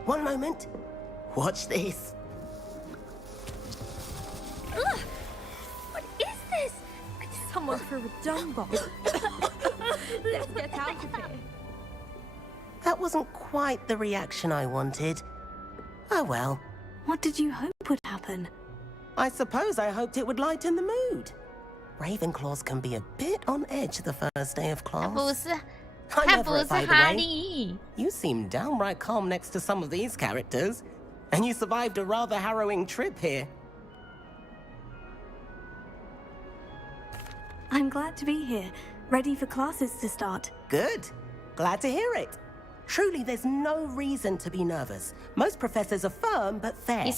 One moment. Watch this. Ugh! What is this? Someone threw a dung bomb. Let's get out of here. That wasn't quite the reaction I wanted. Oh well. What did you hope would happen? I suppose I hoped it would lighten the mood. Ravenclaws can be a bit on edge the first day of class. 不是， I'm 他 over 不 it, 是 by the 哈 way. 利。 You seem downright calm next to some of these characters. And you survived a rather harrowing trip here. I'm glad to be here, ready for classes to start. Good. Glad to hear it. Truly, there's no reason to be nervous. Most professors are firm but fair.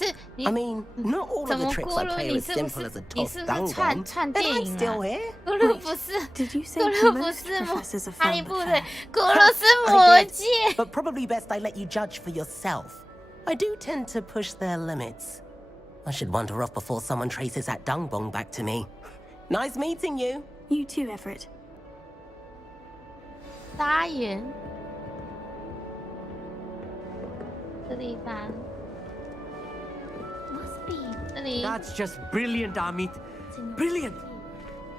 I mean, not all of the tricks I play are as simple as a tossed dung bomb. But I'm still here. 咕噜不是， Did you say 咕噜不 most 是魔 professors are 哈利 firm 不 but 对 fair?，咕噜是魔 I 戒。 did, but probably best I let you judge for yourself. I do tend to push their limits. I should wander off before someone traces that dung bomb back to me. Nice meeting you. You too, Everett. 答言，这地方， Must be. 这里。 That's just brilliant, Amit. Brilliant.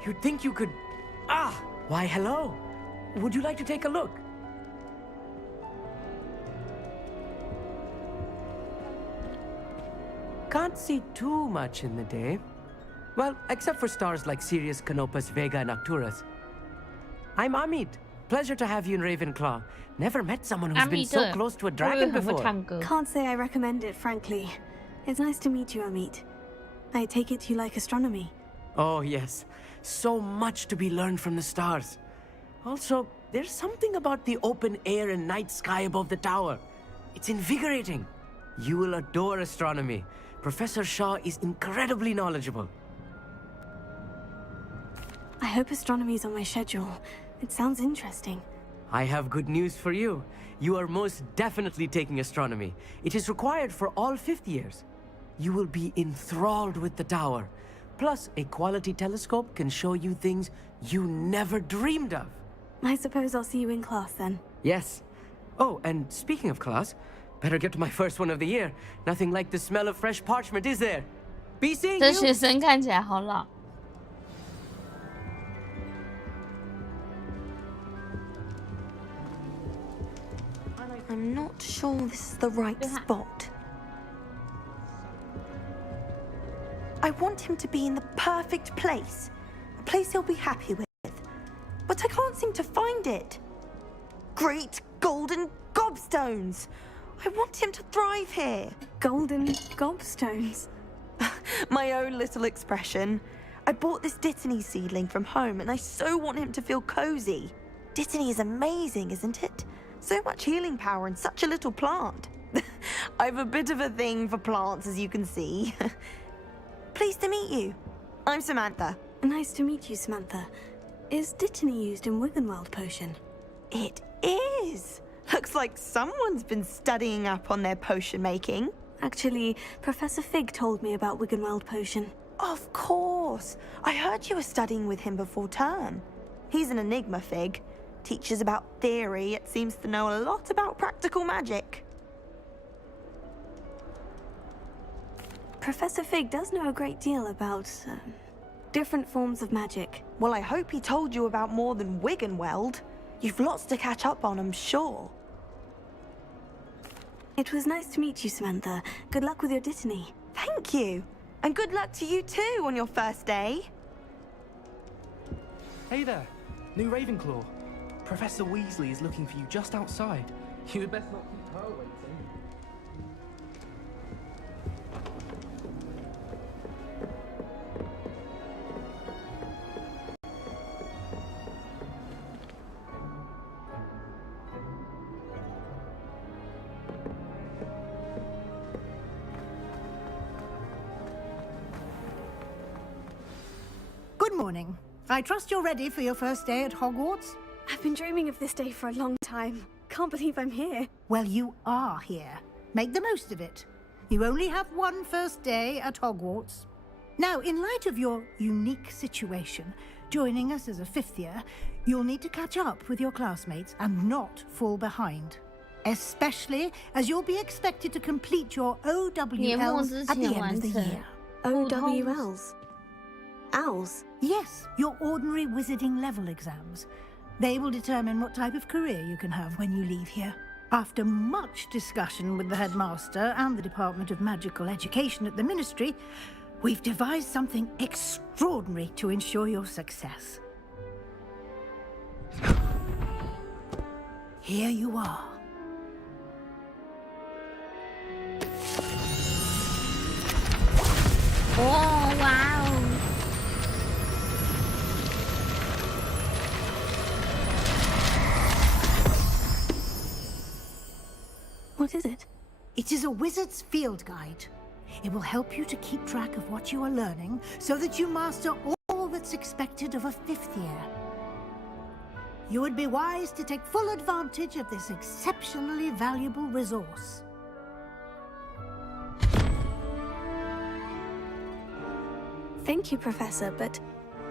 You'd think you could... Ah! Why, hello. Would you like to take a look? Can't see too much in the day. Well, except for stars like Sirius, Canopus, Vega, and Arcturus. I'm Amit. Pleasure to have you in Ravenclaw. Never met someone who's been so close to a dragon before. Can't say I recommend it, frankly. It's nice to meet you, Amit. I take it you like astronomy. Oh, yes. So much to be learned from the stars. Also, there's something about the open air and night sky above the tower. It's invigorating. You will adore astronomy. Professor Shaw is incredibly knowledgeable. I hope astronomy's on my schedule. It sounds interesting. I have good news for you. You are most definitely taking astronomy. It is required for all 5th years. You will be enthralled with the tower. Plus, a quality telescope can show you things you never dreamed of. I suppose I'll see you in class then. Yes. Oh, and speaking of class, better get to my first one of the year. Nothing like the smell of fresh parchment, is there? Be seeing 这 you. 学生看起来好老。 I'm not sure this is the right spot. I want him to be in the perfect place. A place he'll be happy with. But I can't seem to find it. Great golden gobstones! I want him to thrive here. Golden gobstones? My own little expression. I bought this Dittany seedling from home and I so want him to feel cozy. Dittany is amazing, isn't it? So much healing power in such a little plant. I've a bit of a thing for plants, as you can see. Pleased to meet you. I'm Samantha. Nice to meet you, Samantha. Is Dittany used in Wiggenweld potion? It is. Looks like someone's been studying up on their potion making. Actually, Professor Fig told me about Wiggenweld potion. Of course. I heard you were studying with him before term. He's an enigma, Fig. Teaches about theory, yet seems to know a lot about practical magic. Professor Fig does know a great deal about different forms of magic. Well, I hope he told you about more than Wiggenweld. You've lots to catch up on, I'm sure. It was nice to meet you, Samantha. Good luck with your dittany. Thank you. And good luck to you too on your first day. Hey there, new Ravenclaw. Professor Weasley is looking for you just outside. You had best not keep her waiting. Good morning. I trust you're ready for your first day at Hogwarts? I've been dreaming of this day for a long time. Can't believe I'm here. Well, you are here. Make the most of it. You only have one first day at Hogwarts. Now, in light of your unique situation, joining us as a fifth year, you'll need to catch up with your classmates and not fall behind. Especially as you'll be expected to complete your OWLs at the end of the year. OWLs? Owls? Yes, your ordinary wizarding level exams. They will determine what type of career you can have when you leave here. After much discussion with the headmaster and the Department of Magical Education at the Ministry, we've devised something extraordinary to ensure your success. Here you are. Oh, wow. What is it? It is a wizard's field guide. It will help you to keep track of what you are learning so that you master all that's expected of a fifth year. You would be wise to take full advantage of this exceptionally valuable resource. Thank you, Professor, but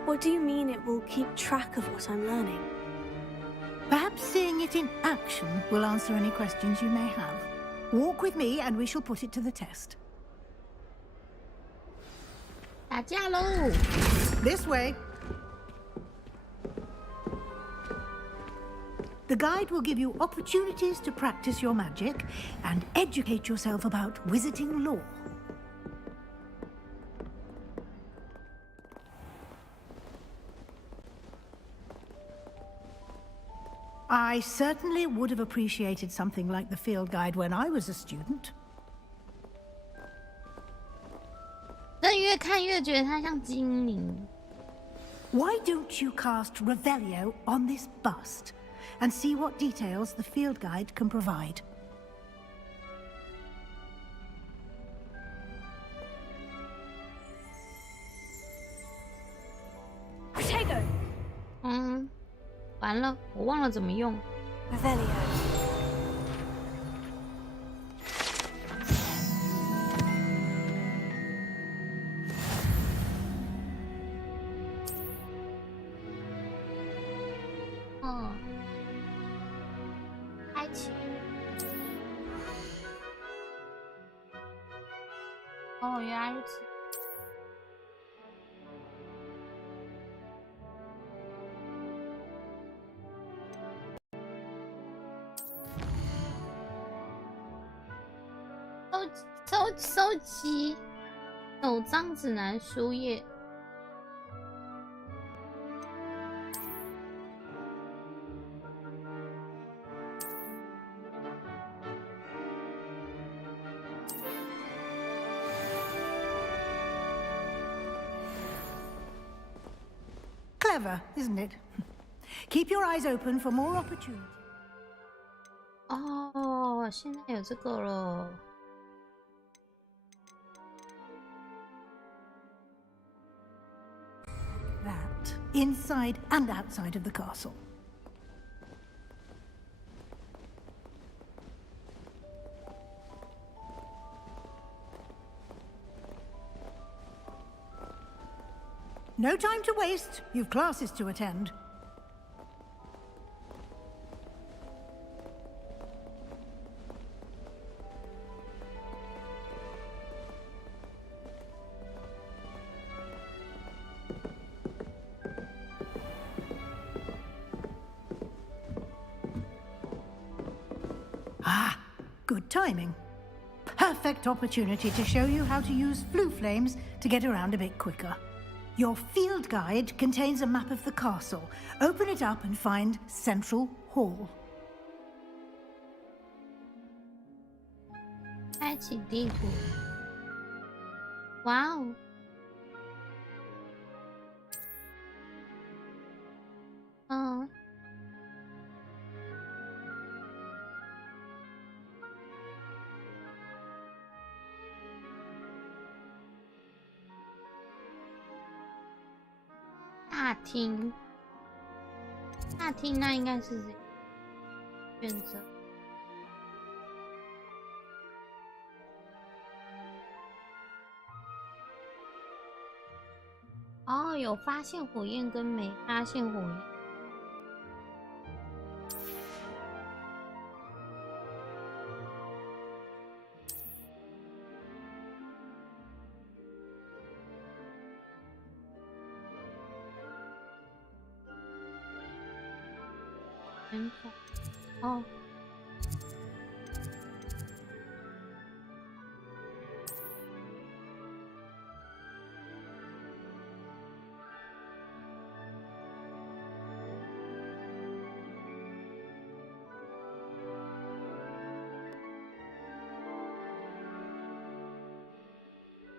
what do you mean it will keep track of what I'm learning? Perhaps seeing it in action will answer any questions you may have. Walk with me and we shall put it to the test. 打架喽! This way. The guide will give you opportunities to practice your magic and educate yourself about wizarding lore. I certainly would have appreciated something like the field guide when I was a student. 但越看越觉得它像精灵。 Why don't you cast Revelio on this bust and see what details the field guide can provide? Protego! 完了，我忘了怎么用。Revelio. Oh, 原来如此。收集首张指南书页。Clever, isn't it? Keep your eyes open for more opportunities. 哦，现在有这个了。That inside and outside of the castle. No time to waste. You've classes to attend. Ah, good timing. Perfect opportunity to show you how to use flue flames to get around a bit quicker. Your field guide contains a map of the castle. Open it up and find Central Hall. 开启地图。哇哦！嗯。大厅，大厅那应该是选择。哦，有发现火焰跟没发现火焰。哦。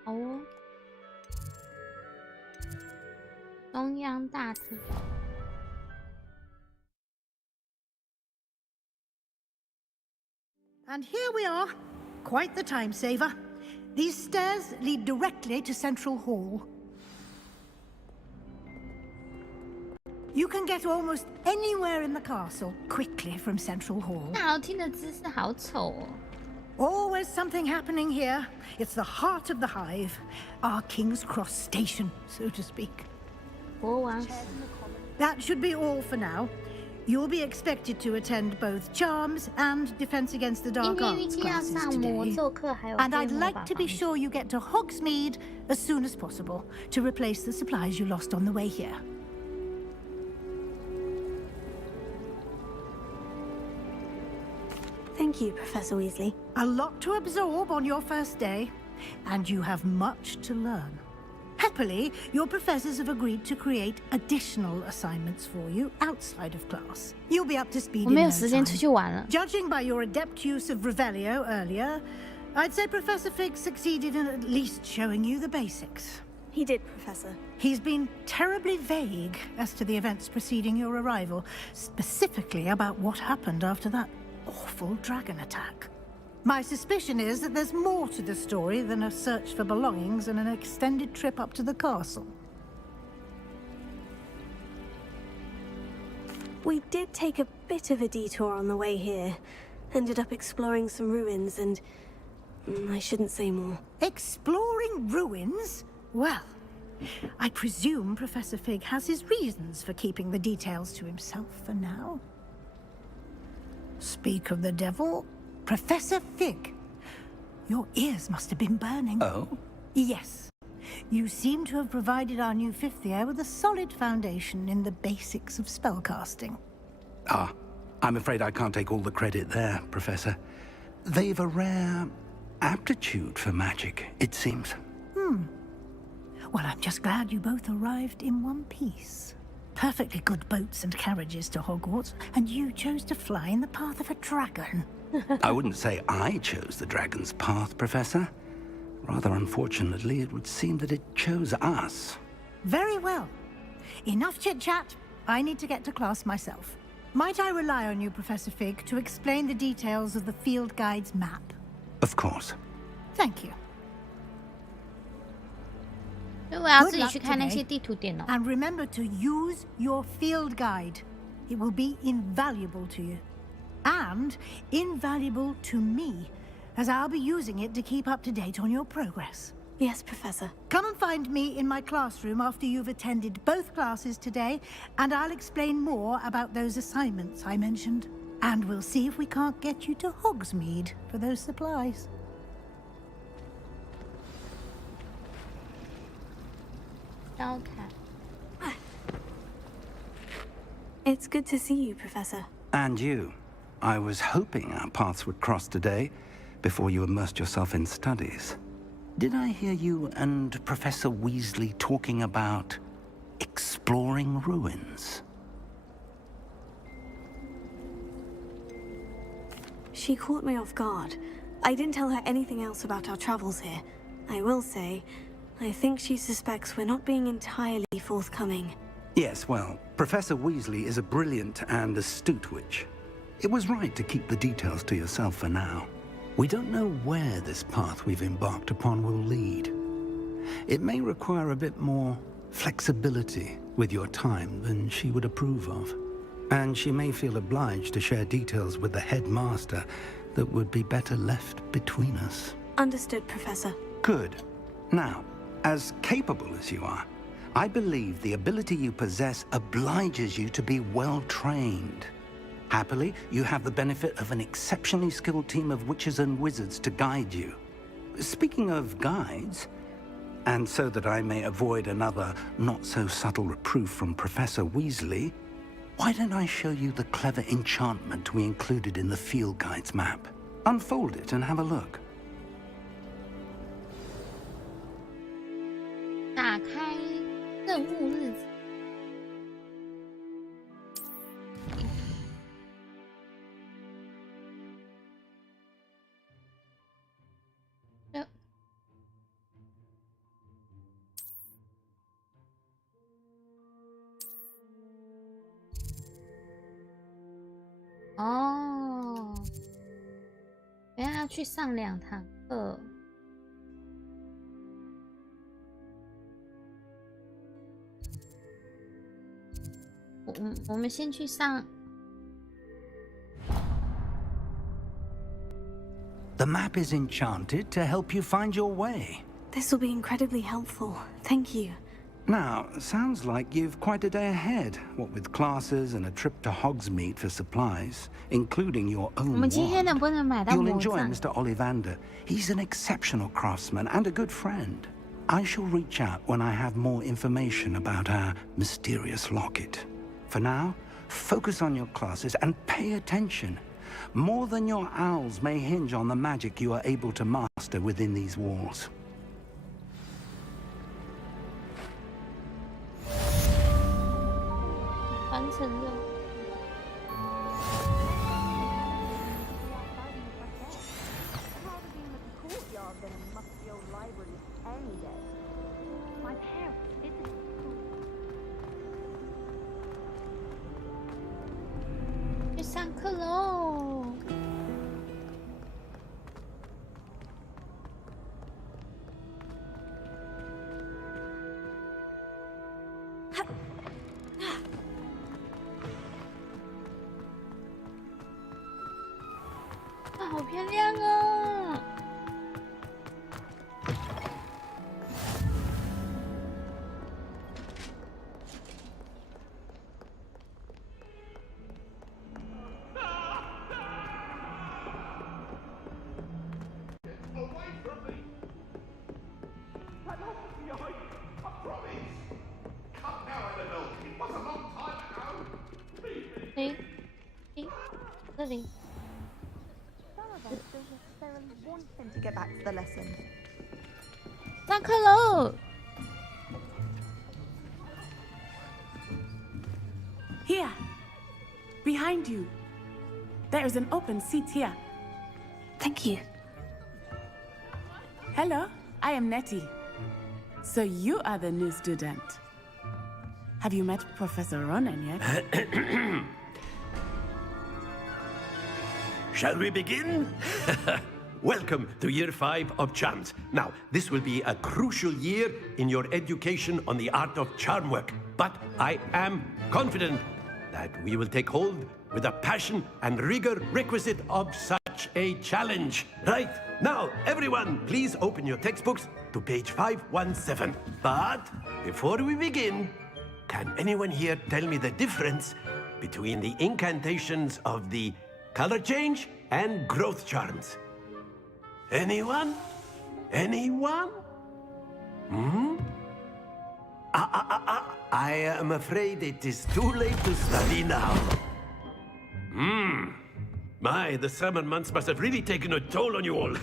哦。中央大厅。And here we are. Quite the time saver. These stairs lead directly to Central Hall. You can get almost anywhere in the castle quickly from Central Hall. 大楼厅的姿势好丑哦。Always something happening here. It's the heart of the hive, our King's Cross station, so to speak. 国王。That should be all for now. You'll be expected to attend both Charms and Defense Against the Dark Arts classes today. And I'd like to be sure you get to Hogsmeade as soon as possible to replace the supplies you lost on the way here. Thank you, Professor Weasley. A lot to absorb on your first day, and you have much to learn. Happily, your professors have agreed to create additional assignments for you outside of class. You'll be up to speed in no time. Judging by your adept use of Revelio earlier, I'd say Professor Fig succeeded in at least showing you the basics. He did, Professor. He's been terribly vague as to the events preceding your arrival, specifically about what happened after that awful dragon attack. My suspicion is that there's more to the story than a search for belongings and an extended trip up to the castle. We did take a bit of a detour on the way here. Ended up exploring some ruins and... I shouldn't say more. Exploring ruins? Well, I presume Professor Fig has his reasons for keeping the details to himself for now. Speak of the devil... Professor Fig, your ears must have been burning. Oh? Yes. You seem to have provided our new fifth year with a solid foundation in the basics of spellcasting. Ah, I'm afraid I can't take all the credit there, Professor. They've a rare aptitude for magic, it seems. Well, I'm just glad you both arrived in one piece. Perfectly good boats and carriages to Hogwarts, and you chose to fly in the path of a dragon. I wouldn't say I chose the dragon's path, Professor. Rather unfortunately, it would seem that it chose us. Very well. Enough chit-chat. I need to get to class myself. Might I rely on you, Professor Fig, to explain the details of the field guide's map? Of course. Thank you. Good luck today, and remember to use your field guide. It will be invaluable to you. And invaluable to me, as I'll be using it to keep up to date on your progress. Yes, Professor. Come and find me in my classroom after you've attended both classes today, and I'll explain more about those assignments I mentioned. And we'll see if we can't get you to Hogsmeade for those supplies. Okay. It's good to see you, Professor. And you. I was hoping our paths would cross today, before you immersed yourself in studies. Did I hear you and Professor Weasley talking about exploring ruins? She caught me off guard. I didn't tell her anything else about our travels here. I will say, I think she suspects we're not being entirely forthcoming. Yes, well, Professor Weasley is a brilliant and astute witch. It was right to keep the details to yourself for now. We don't know where this path we've embarked upon will lead. It may require a bit more flexibility with your time than she would approve of. And she may feel obliged to share details with the headmaster that would be better left between us. Understood, Professor. Good. Now, as capable as you are, I believe the ability you possess obliges you to be well trained. Happily, you have the benefit of an exceptionally skilled team of witches and wizards to guide you. Speaking of guides, and so that I may avoid another not-so-subtle reproof from Professor Weasley, why don't I show you the clever enchantment we included in the field guide's map? Unfold it and have a look. 打开任务日子。哦，原来要去上2堂课。我们先去上。The map is enchanted to help you find your way. This will be incredibly helpful. Thank you. Now, sounds like you've quite a day ahead, what with classes and a trip to Hogsmeade for supplies, including your own 我们今天能不能买到 You'll 魔 enjoy 杖 Mr. Ollivander. He's an exceptional craftsman and a good friend. I shall reach out when I have more information about our mysterious locket. For now, focus on your classes and pay attention. More than your owls may hinge on the magic you are able to master within these walls. 完成任务。去上课喽！哇，好漂亮哦！这里。 to get back to the lesson. 上课喽 Here, behind you. There is an open seat here. Thank you. Hello, I am Nettie. So you are the new student. Have you met Professor Ronan yet? Shall we begin? Welcome to Year 5 of Charms. Now, this will be a crucial year in your education on the art of charm work. But I am confident that we will take hold with the passion and rigor requisite of such such a challenge. Right, now, everyone, please open your textbooks to page 517. But before we begin, can anyone here tell me the difference between the incantations of the color change and growth charms? Anyone? Anyone? I am afraid it is too late to study now. My, the summer months must have really taken a toll on you all.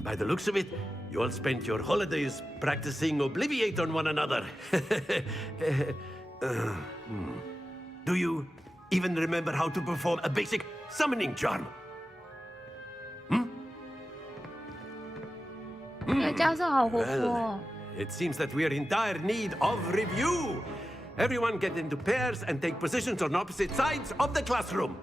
By the looks of it, you all spent your holidays practicing Obliviate on one another. Do you even remember how to perform a basic summoning charm? Well, it seems that we are in dire need of review. Everyone get into pairs and take positions on opposite sides of the classroom.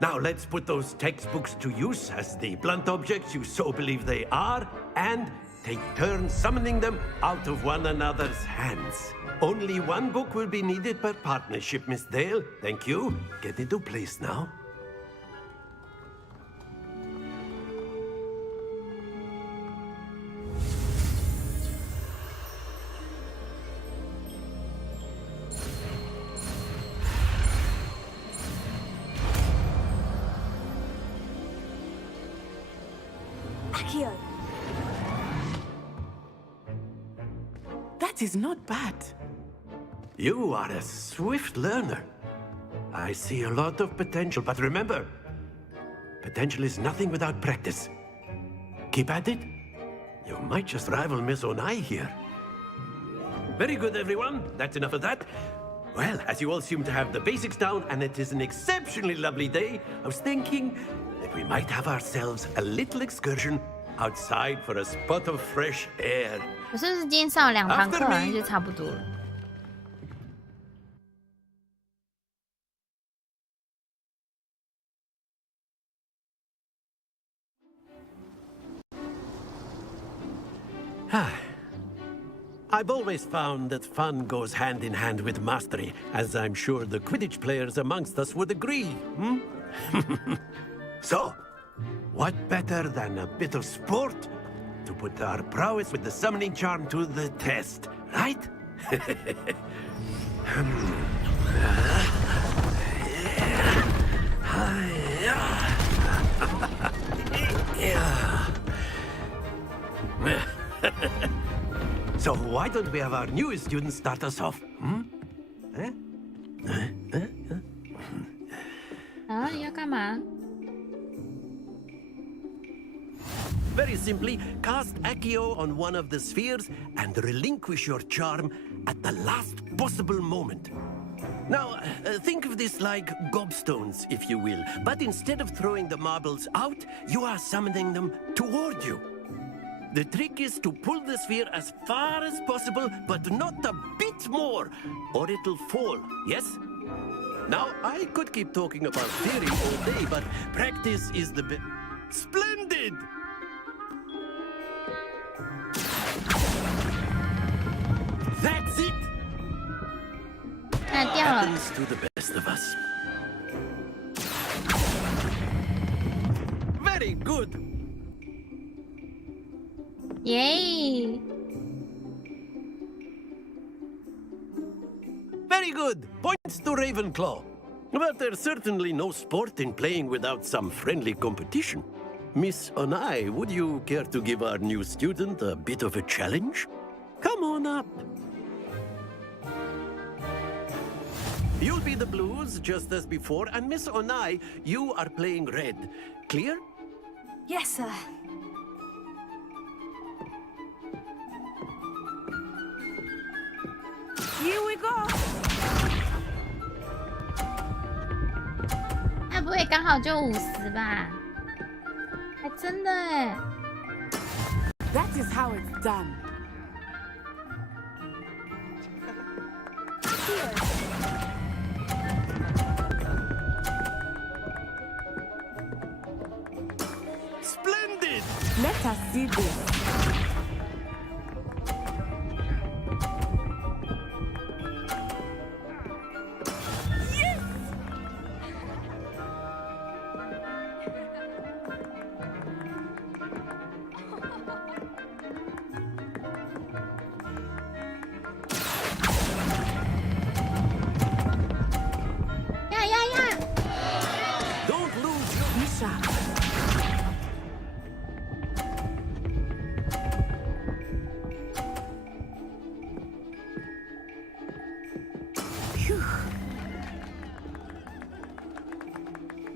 Now let's put those textbooks to use as the blunt objects you so believe they are, and take turns summoning them out of one another's hands. Only one book will be needed per partnership, Miss Dale. Thank you. Get into place now. That is not bad. You are a swift learner. I see a lot of potential, but remember, potential is nothing without practice. Keep at it. You might just rival Miss Onai here. Very good, everyone. That's enough of that. Well, as you all seem to have the basics down, and it is an exceptionally lovely day, I was thinking that we might have ourselves a little excursion outside for a spot of fresh air. 我是不是今天上了2堂课，好像就差不多了。I've always found that fun goes hand in hand with mastery, as I'm sure the Quidditch players amongst us would agree. So, what better than a bit of sport to put our prowess with the summoning charm to the test, right? So why don't we have our newest student start us off? 啊，你要干嘛？ Very simply, cast Accio on one of the spheres and relinquish your charm at the last possible moment. Now, think of this like gobstones, if you will. But instead of throwing the marbles out, you are summoning them toward you. The trick is to pull the sphere as far as possible, but not a bit more, or it'll fall, yes? Now, I could keep talking about theory all day, but practice is the best. Splendid! That's it! Happens to the best of us. Very good! Yay! Very good! Points to Ravenclaw. But there's certainly no sport in playing without some friendly competition. Miss Onai, would you care to give our new student a bit of a challenge? Come on up. You'll be the blues, just as before, and Miss Onai, you are playing red. Clear? Yes, sir. Here we go. 那不会刚好就50吧？还真的哎。That is how it's done. Splendid! Let us see this.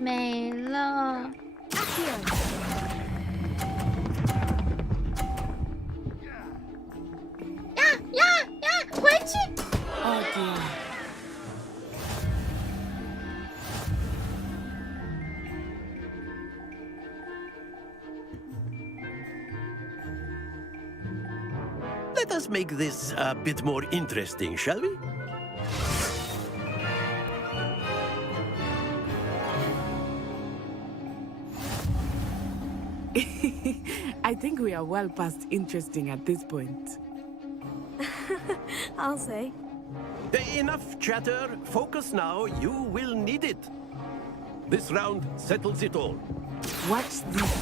没了。呀，回去！哦天！ Let us make this a bit more interesting, shall we? I think we are well past interesting at this point. I'll say. Enough chatter. Focus now. You will need it. This round settles it all. Watch this.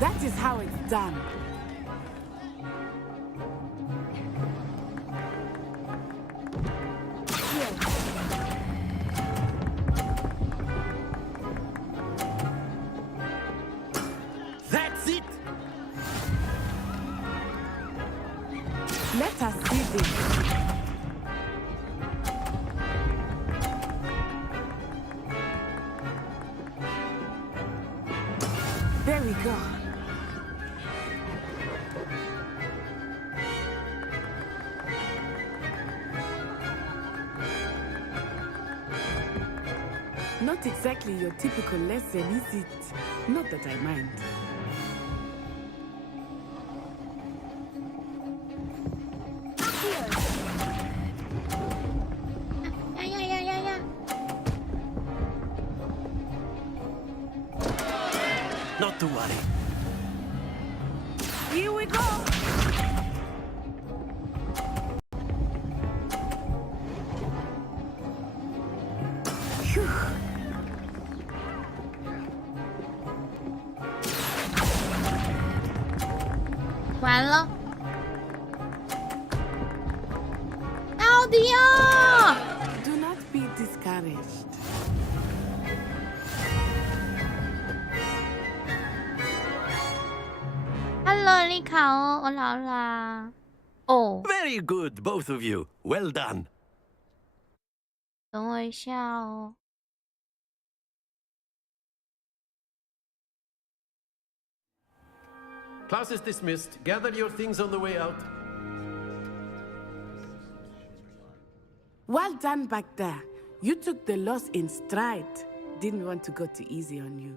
That is how it's done. That's it. Let us see this. There we go. Not exactly your typical lesson, is it? Not that I mind.呀！ Not to worry. Here we go. Phew. 完了，到底哦 Do not be discouraged. Hello， 你好，我老啦。哦， Very good, both of you. Well done. 等我一下哦。 Class is dismissed. Gather your things on the way out. Well done back there. You took the loss in stride. Didn't want to go too easy on you.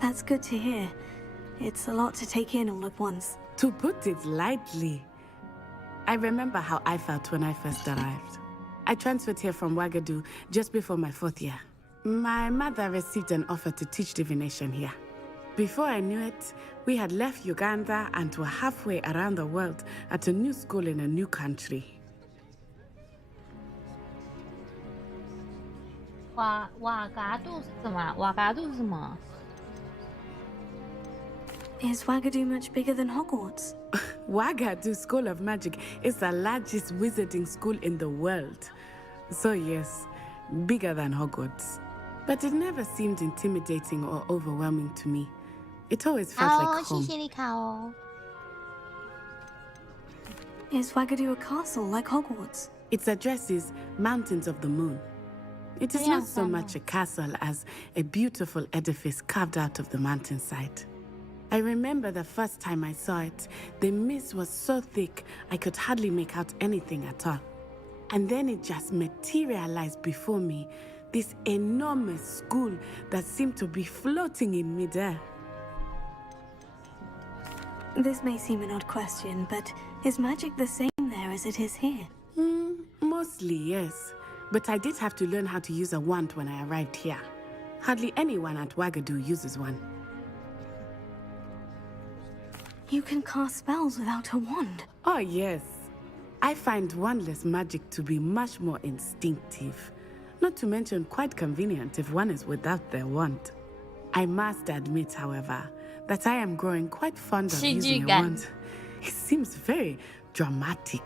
That's good to hear. It's a lot to take in all at once. To put it lightly, I remember how I felt when I first arrived. I transferred here from Ouagadougou just before my 4th year. My mother received an offer to teach divination here. Before I knew it, we had left Uganda and were halfway around the world at a new school in a new country. Is Ouagadougou much bigger than Hogwarts? Ouagadougou School of Magic is the largest wizarding school in the world. So yes, bigger than Hogwarts. But it never seemed intimidating or overwhelming to me. It always felt like home. Is Ouagadougou a castle like Hogwarts? Its address is Mountains of the Moon. It is not so much a castle as a beautiful edifice carved out of the mountainside. I remember the first time I saw it, the mist was so thick I could hardly make out anything at all. And then it just materialized before me, this enormous school that seemed to be floating in midair. This may seem an odd question, but is magic the same there as it is here? Mostly, yes. But I did have to learn how to use a wand when I arrived here. Hardly anyone at Wagadu uses one. You can cast spells without a wand? Oh, yes. I find wandless magic to be much more instinctive. Not to mention quite convenient if one is without their wand. I must admit, however, that I am growing quite fond of using a wand. It seems very dramatic.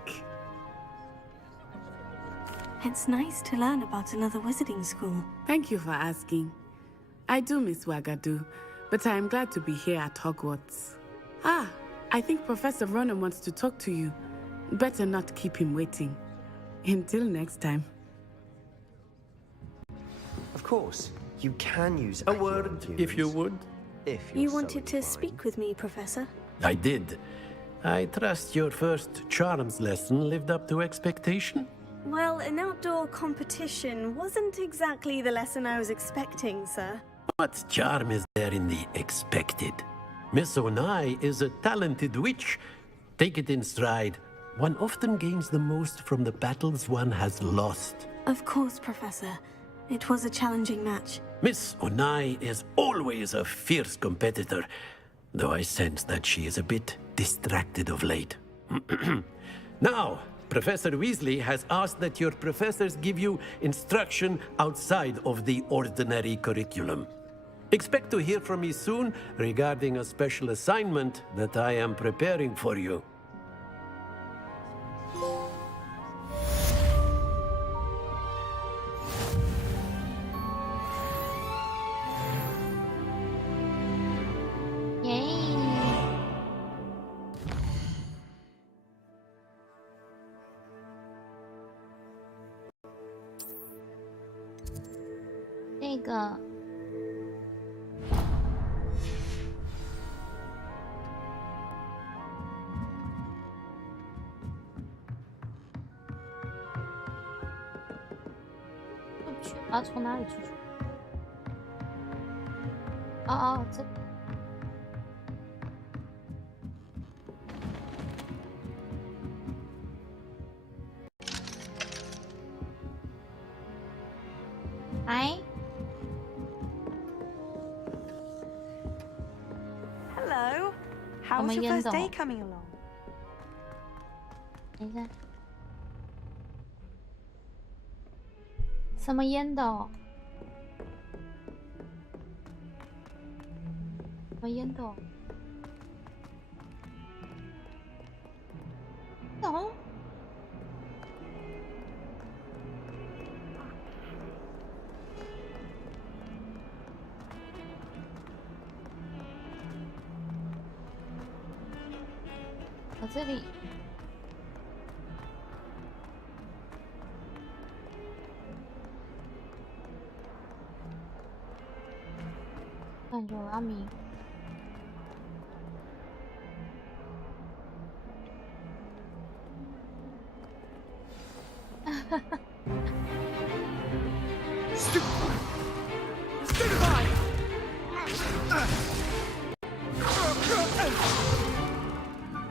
It's nice to learn about another wizarding school. Thank you for asking. I do miss Wagadu, but I am glad to be here at Hogwarts. Ah, I think Professor Ronan wants to talk to you. Better not keep him waiting. Until next time. Of course, you can use a word, if you would. You wanted to speak with me, Professor? I did. I trust your first charms lesson lived up to expectation? Well, an outdoor competition wasn't exactly the lesson I was expecting, sir. What charm is there in the expected? Miss Onai is a talented witch. Take it in stride. One often gains the most from the battles one has lost. Of course, Professor. It was a challenging match. Miss Onai is always a fierce competitor, though I sense that she is a bit distracted of late. Now, Professor Weasley has asked that your professors give you instruction outside of the ordinary curriculum. Expect to hear from me soon regarding a special assignment that I am preparing for you.从哪里出去？哦，这。Hi. Hello. How's your first day coming along? 等一下。什么烟斗？什么烟斗？懂？我这里。感觉我要迷。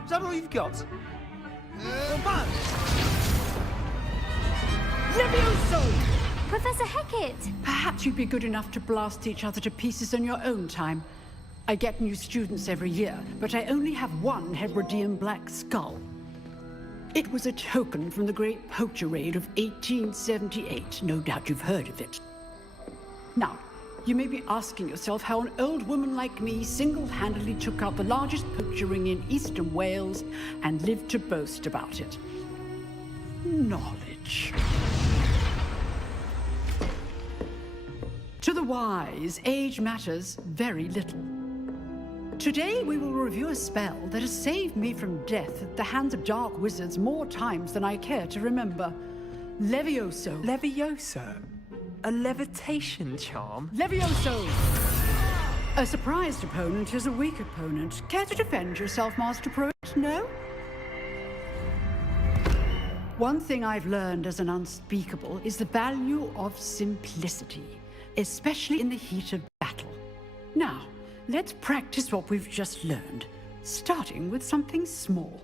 Is that all you've got? Levioso! Professor Hecat! Perhaps you'd be good enough to blast each other to pieces in your own time. I get new students every year, but I only have one Hebridean black skull. It was a token from the Great Poacher Raid of 1878. No doubt you've heard of it. Now, you may be asking yourself how an old woman like me single-handedly took out the largest poacher ring in eastern Wales and lived to boast about it. Knowledge. To the wise, age matters very little. Today we will review a spell that has saved me from death at the hands of dark wizards more times than I care to remember. Levioso. Levioso? A levitation charm? Levioso! A surprised opponent is a weak opponent. Care to defend yourself, Master Pruitt? No? One thing I've learned as an unspeakable is the value of simplicity, especially in the heat of battle. Now, let's practice what we've just learned. starting with something small.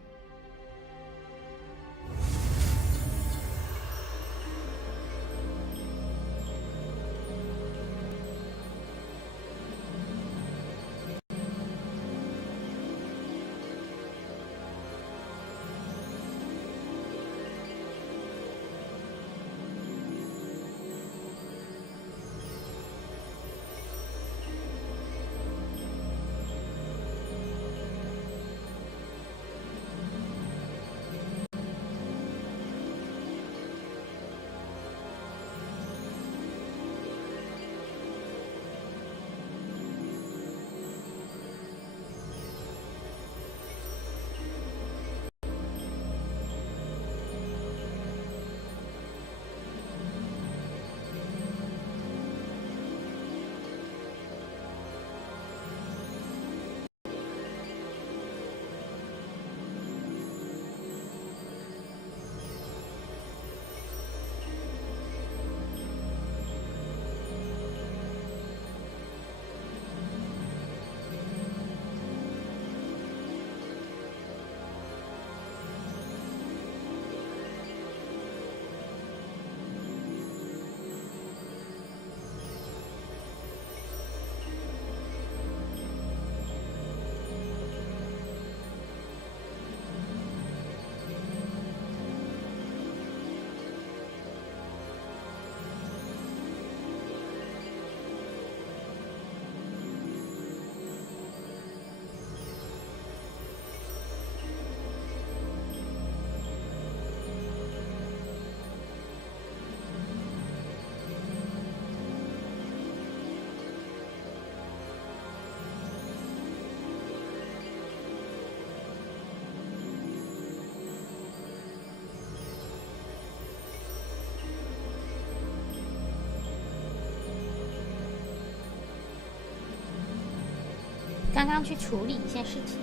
刚刚去处理一下事情。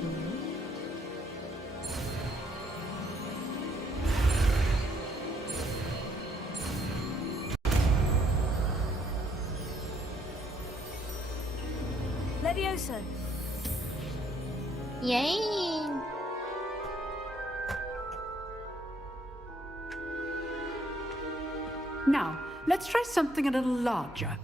Levioso。耶！ Now, let's try something a little larger.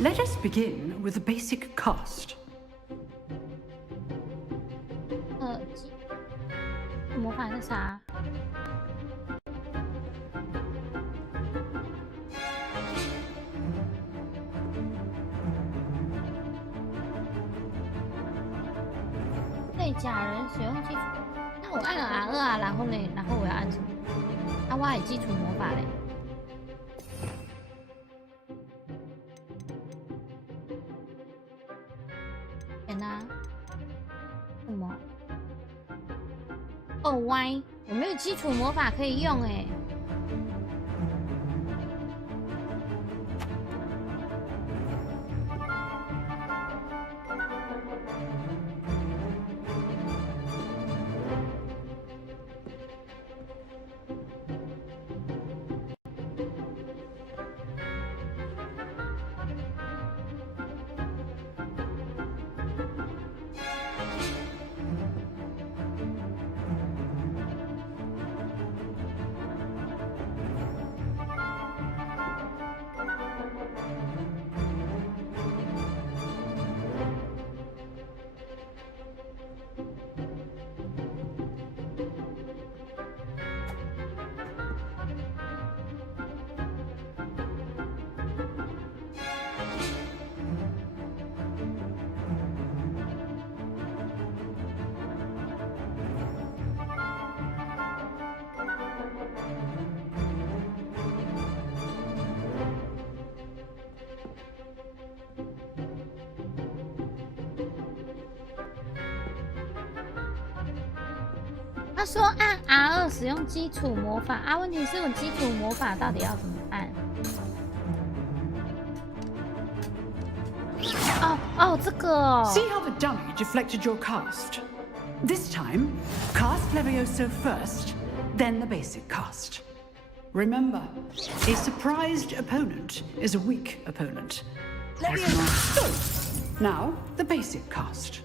Let us begin with the basic cast. 魔法是啥？对假人使用基础，那我按了 R2啊，然后呢？然后我要按什么？啊，我还有基础魔法嘞。什么？哦 Y， 我没有基础魔法可以用哎。他说按 R2 使用基础魔法啊，问题是我基础魔法到底要怎么按？哦，这个哦。 See how the dummy deflected your cast? This time, cast Levioso first, then the basic cast. Remember, a surprised opponent is a weak opponent. Now, the basic cast.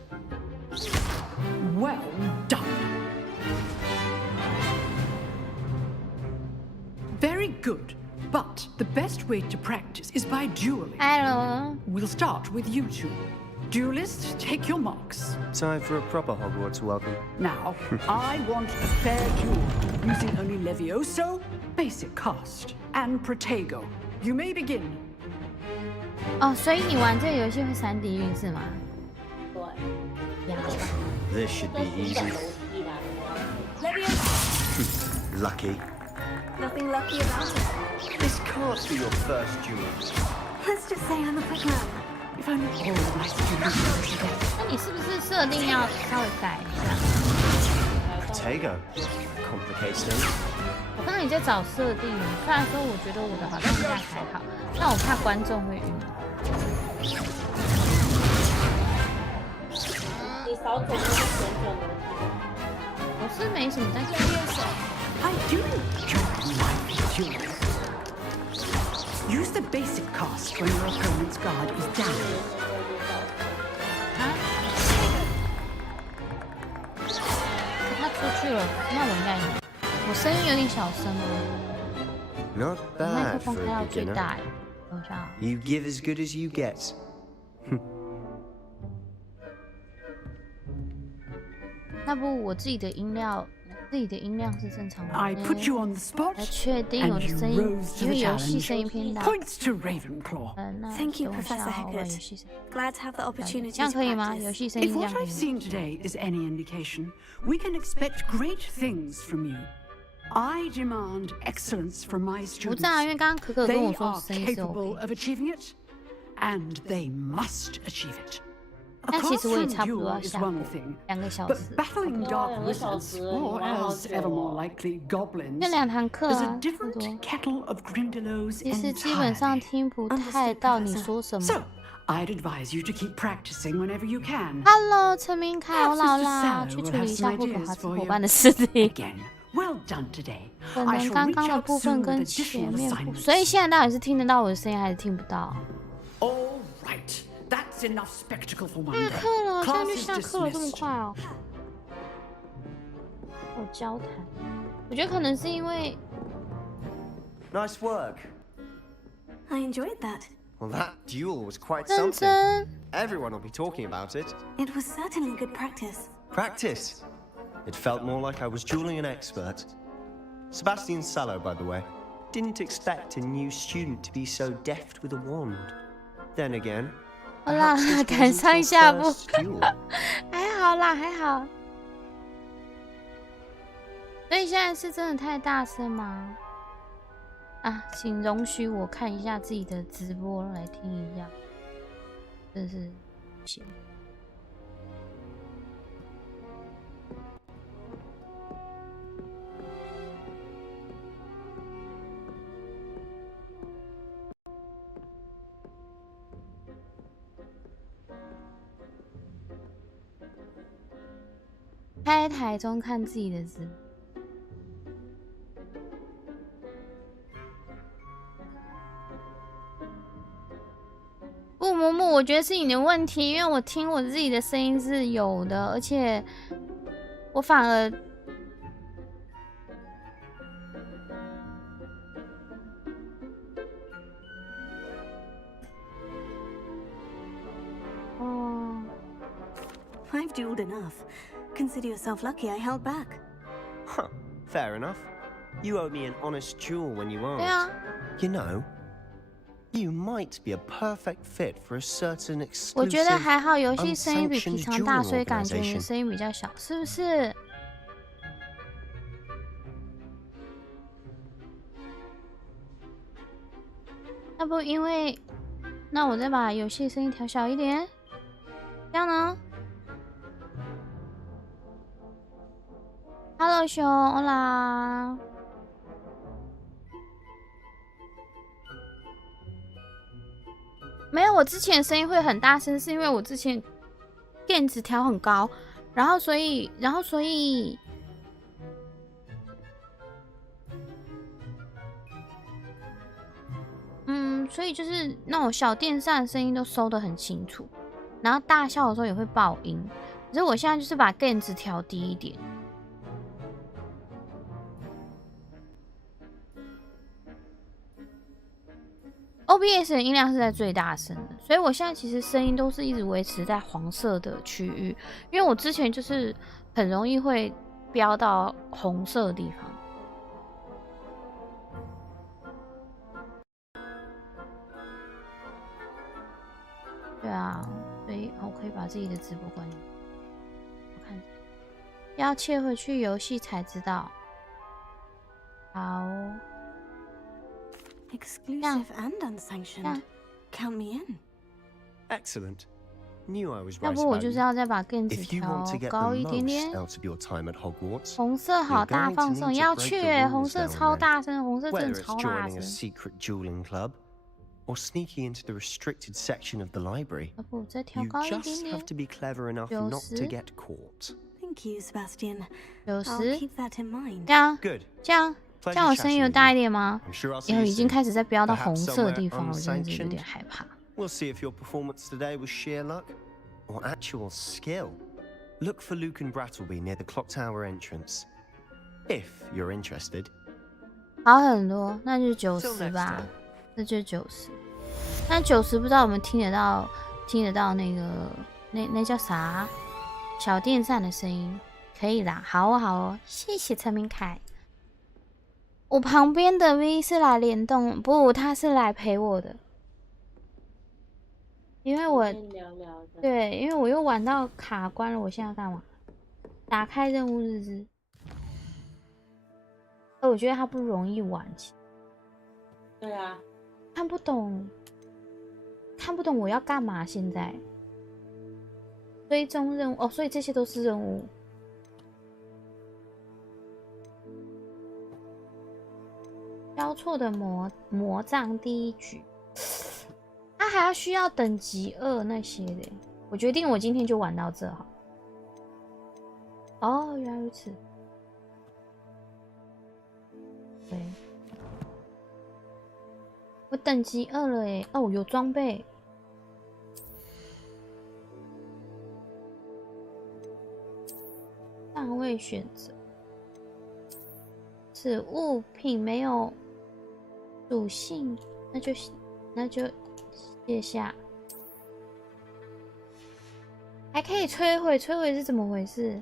Well done. Very good. But the best way to practice is by dueling. We'll start with you two. Duelists, take your marks. Time for a proper Hogwarts welcome. Now, I want a fair duel, using only Levioso, basic cast, and Protego. You may begin. 哦，所以你玩这个游戏会3D 运是吗？对。 This should be easy. Lucky. Nothing lucky about it. This can't be your first duel. Let's just say I'm a quick learner. If only all my students. 那你是不是设定要稍微改一下 Protego. Complicates things. 我刚刚也在找设定，虽然说我觉得我的好像应该还好，但我怕观众会晕。你少走那个旋转的。我是没什么在做。I do enjoy my duels. Use the basic cast when your opponent's guard is down. 啊？他出去了，那我应该赢。我声音有点小声哦。 Not 麦克 bad 风 for 开 a 到最 beginner. 大，等一下。 You give as good as you get. 那不我自己的音量是正常的。 I put you on the spot, 来确定我 and 的 you 声音， rose to 因 the 为游戏 challenge. 声音偏大。 Points to Ravenclaw. Thank you, Professor Heckert. Glad to have the opportunity 这样 to 可以吗？ practice. 游戏声音 If 这 what 样可 I've 以吗？ seen today is any indication, we can expect great things from you. I demand excellence from my 不 students. 是啊，因为刚刚可可跟 They 我说 are 声音是 capable OK， of achieving it, and they must achieve it. A 但其实我也 classroom 差不多 duel 要 is 下播 one thing, 2个小 but 时， battling dark 2个小 wizards, 时 or 你玩好 as 久 ever 哦 more likely, goblins, 就2堂课 is 啊 a，差不多。 different kettle of Grindylows 其实基本上 entirely. 听不太到你说什 So, 么。 I'd advise you to keep practicing whenever you can. Hello，陈明凯，我老 Perhaps Mr. 啦， Sallow 去 will 处理 have 一下 some 霍格 ideas 华兹 for 伙 you. 伴的事情。 Again, well done today. 可 I 能 shall 刚 reach 刚的 out 部 soon 分 with 跟前 additional 面不， assignments. 所以现在到底是听得到我的声音还是听不到？ All right, that's enough spectacle for one 下 day. 课了，现在 Class 就 is 下课了，这么 dismissed. 快哦？有交谈，我觉得可能是因为 Nice work. I enjoyed that. Well, that duel was quite 认 something. 真。 Everyone will be talking about it. It was certainly good practice. Practice. It felt more like I was dueling an expert. Sebastian Sallow, by the way, didn't expect a new student to be so deft with a wand. Then again, 好啦 perhaps，this 赶 wasn't 上 your 下播 first duel. 还好啦，还好。所以现在是真的太大声吗？啊，请容许我看一下自己的直播来听一下，真是不行。开台中看自己的直播。不，木木，我觉得是你的问题，因为我听我自己的声音是有的，而且我反而哦， I've dueled enough. Consider yourself lucky I held back. Huh. Fair enough. You owe me an honest duel when you asked. Yeah. You know, you might be a perfect fit for a certain 我觉 exclusive, 得还好，游戏声音比平 unsanctioned 常大，所以 dueling 感觉你的 organization. 声音比较小，是不是？要不因为，那我再把游戏声音调小一点，这样呢 ？Hello， 熊，欧拉。没有，我之前声音会很大声，是因为我之前电子调很高，然后所以，所以就是那种小电扇的声音都收得很清楚，然后大笑的时候也会爆音。可是我现在就是把电子调低一点。OBS 的音量是在最大声的，所以我现在其实声音都是一直维持在黄色的区域，因为我之前就是很容易会飙到红色的地方。对啊，所以我可以把自己的直播关掉。我看要切回去游戏才知道。好。Exclusive and unsanctioned. Count me in. Excellent. Knew I was 要 right 不我 about 就是 you. 要再把电子 If you 调 want to get 高 the 一点 most 点。 out of your time at Hogwarts, 红色好 you're 大 going to 放 need 送， to 要 break 去 the 欸， rules 红色 now 超 and 大声，红色真 then. 的 Whether 超 it's 大 joining a 声。 secret dueling club or sneaking into the restricted section of the library, 要不再调 you 高一点 just 点 have to be clever enough not to 90 get caught. Thank you, Sebastian. 90 I'll keep that in mind. 这样 Good. 这样 Pleasure 这样我声音有 chatting with 大 you. 一点吗？ I'm sure I'll see 因 you 为已经 soon. 开始在飙到红 Perhaps 色的 somewhere 地方，我真的是有 unsanctioned. 点害怕。 We'll see if your performance today was sheer luck or actual skill. Look for Luke and Brattleby near the clock tower entrance. If you're interested. 好很多，那就90吧，那就90。那90不知道我们听得到那个那叫啥小电扇的声音，可以啦，好哦好哦，谢谢陈明凯。我旁边的 V 是来联动，不，他是来陪我的，因为我对，因为我又玩到卡关了，我现在要干嘛？打开任务日志。我觉得它不容易玩起。对啊，看不懂我要干嘛？现在追踪任务哦，所以这些都是任务。交错的魔杖第一局，它还要需要等级2那些的。我决定我今天就玩到这好。哦，原来如此。对，我等级2了耶！哦，有装备。档位选择，此物品没有属性，那就卸下。还可以摧毁，摧毁是怎么回事？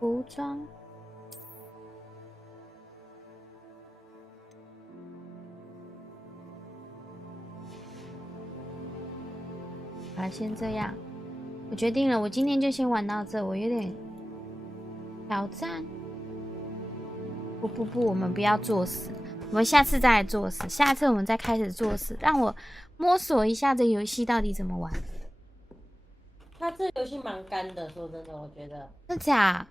服装。好了，先这样。我决定了，我今天就先玩到这。我有点挑战。不，我们不要作死，我们下次再来作死。下次我们再开始作死，让我摸索一下这游戏到底怎么玩。那这游戏蛮干的，说真的，我觉得。真假？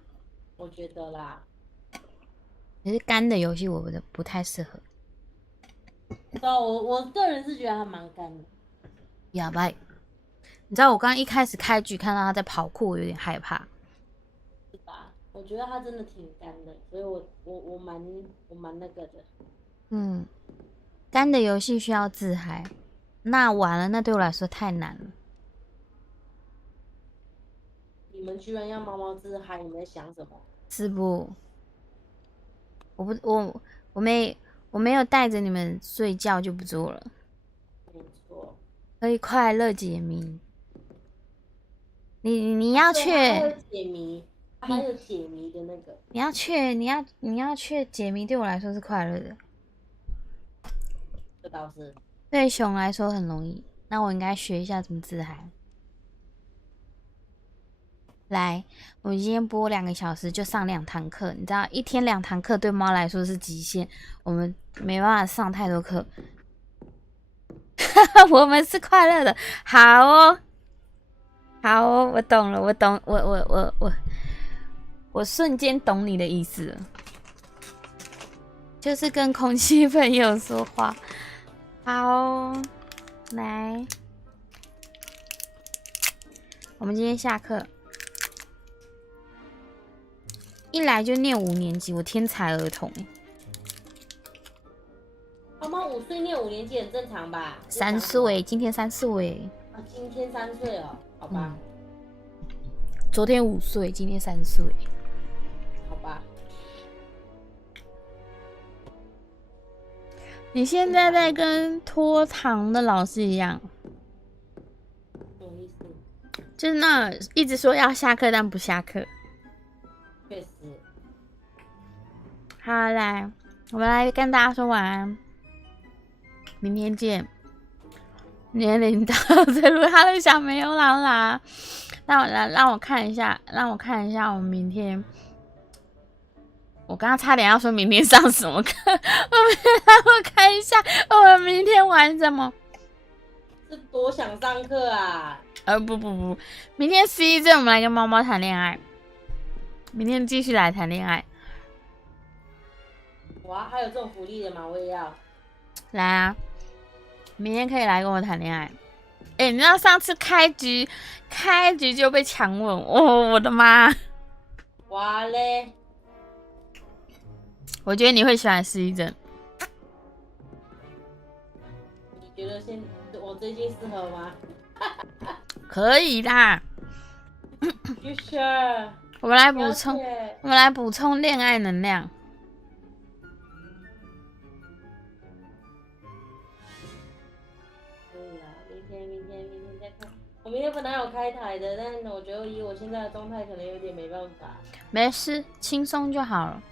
我觉得啦。可是干的游戏，我不太适合。对，我个人是觉得它蛮干的。哑巴。你知道我刚刚一开始开局看到他在跑酷，我有点害怕。是吧？我觉得他真的挺干的，所以我蛮那个的。干的游戏需要自嗨，那完了，那对我来说太难了。你们居然要猫猫自嗨，你们在想什么？是不？我没有带着你们睡觉就不做了。没错。可以快乐解谜。你要去解谜，还有解谜的那个。你要去解谜，对我来说是快乐的。这倒是。对熊来说很容易，那我应该学一下怎么自嗨。来，我今天播2个小时就上2堂课，你知道，一天2堂课对猫来说是极限，我们没办法上太多课。我们是快乐的，好哦。好哦，我懂了，我瞬间懂你的意思了，就是跟空气朋友说话。好哦，来，我们今天下课，一来就念5年级，我天才儿童猫猫5岁念5年级很正常吧？3岁，今天3岁。啊，今天3岁哦，好吧。昨天5岁，今天3岁。好吧。你现在在跟拖堂的老师一样，什么意思？就是那一直说要下课但不下课。确实。好，来，我们来跟大家说晚安，明天见。年龄到这录他的小没有啦，让我看一下，我明天。我刚刚差点要说明天上什么课，让我看一下我明天玩什么。是多想上课啊！不，明天11阵我们来跟猫猫谈恋爱，明天继续来谈恋爱。哇，还有这种福利的吗？我也要。来啊，明天可以来跟我谈恋爱。你知道上次开局就被强吻，我的妈！哇嘞！我觉得你会喜欢11阵。你觉得我最近适合吗？可以啦。You sure？ 我们来补充恋爱能量。可以啦，明天再看。我明天本来有开台的，但我觉得以我现在的状态，可能有点没办法。没事，轻松就好了。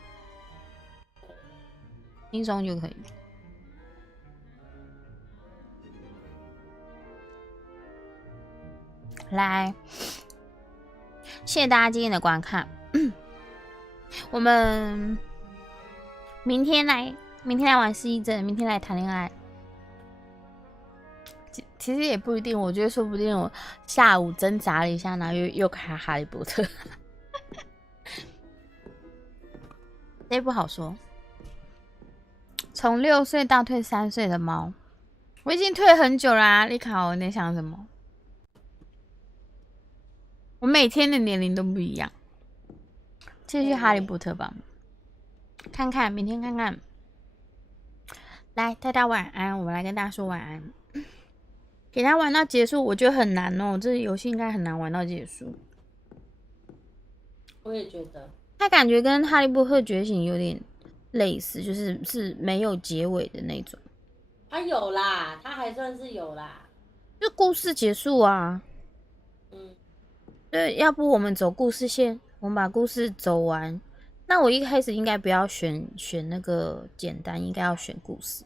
轻松就可以。来，谢谢大家今天的观看。我们明天来玩11阵，明天来谈恋爱。其实也不一定，我觉得说不定我下午挣扎了一下，然后又看哈利波特。这不好说。从6岁倒退3岁的猫，我已经退很久啦。丽卡，你在想什么？我每天的年龄都不一样。继续哈利波特吧，看看明天看看。来，大家晚安，我们来跟大家说晚安。给他玩到结束，我觉得很难哦。这游戏应该很难玩到结束。我也觉得。他感觉跟哈利波特觉醒有点类似，是没有结尾的那种。他有啦，他还算是有啦，就故事结束啊。对，要不我们走故事线，我们把故事走完。那我一开始应该不要选那个简单，应该要选故事。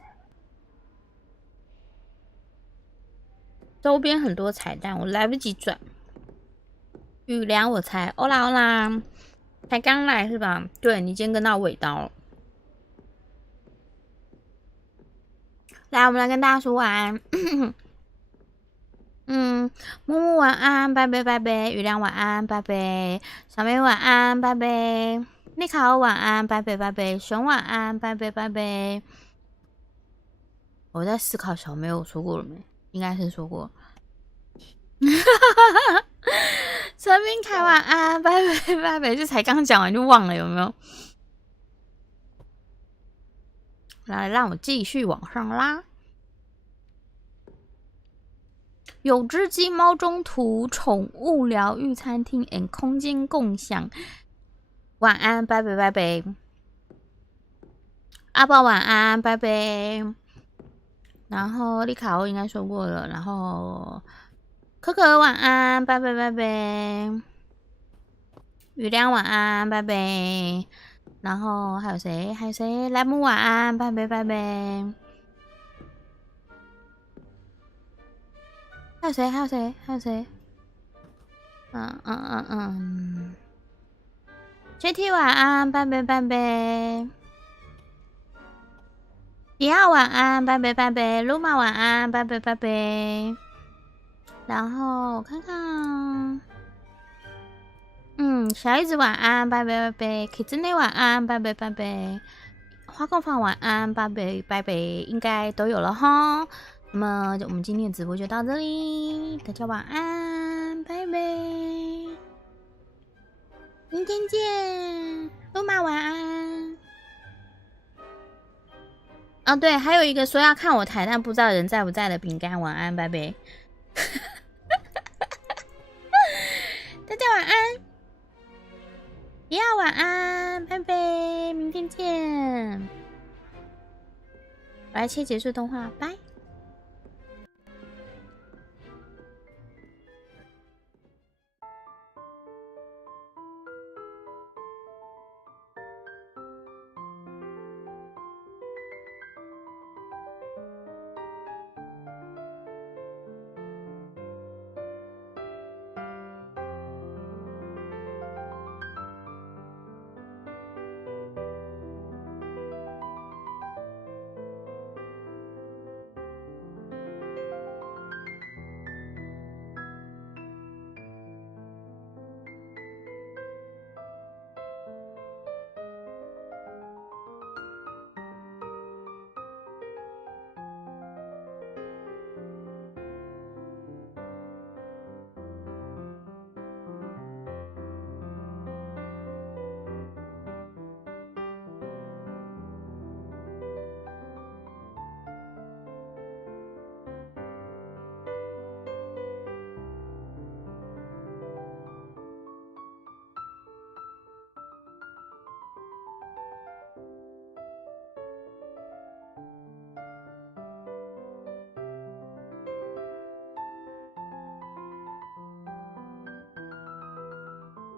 周边很多彩蛋，我来不及转。雨良，我猜，欧啦，才刚来是吧？对，你今天跟到尾刀了。来，我们来跟大家说晚安。木木晚安，拜拜拜拜。雨亮晚安，拜拜。小梅晚安，拜拜。丽卡欧晚安，拜拜拜拜。熊晚安，拜拜拜拜。我在思考小梅，我说过了没？应该是说过。陈明凯晚安，拜拜拜拜。这才刚讲完就忘了，有没有？来，让我继续往上拉。有只鸡猫中途宠物疗愈餐厅 and 空间共享。晚安，拜拜拜拜。阿宝晚安，拜拜。然后丽卡欧应该说过了，然后可可晚安，拜拜拜拜。雨亮晚安，拜拜。然后还有谁？莱姆晚安，拜拜拜拜。还有谁？JT 晚安，拜拜拜拜。迪奥晚安，拜拜拜拜。鲁玛晚安，拜拜拜拜。然后我看看，小叶子晚安，拜拜拜拜。Kids 内晚安，拜拜拜拜。花工坊晚安，拜拜拜拜，应该都有了哈。那么我们今天的直播就到这里，大家晚安，拜拜，明天见，罗马晚安。啊，对，还有一个说要看我台但不知道人在不在的饼干，晚安，拜拜。大家晚安，也要晚安，拜拜，明天见。我来切结束动画，拜。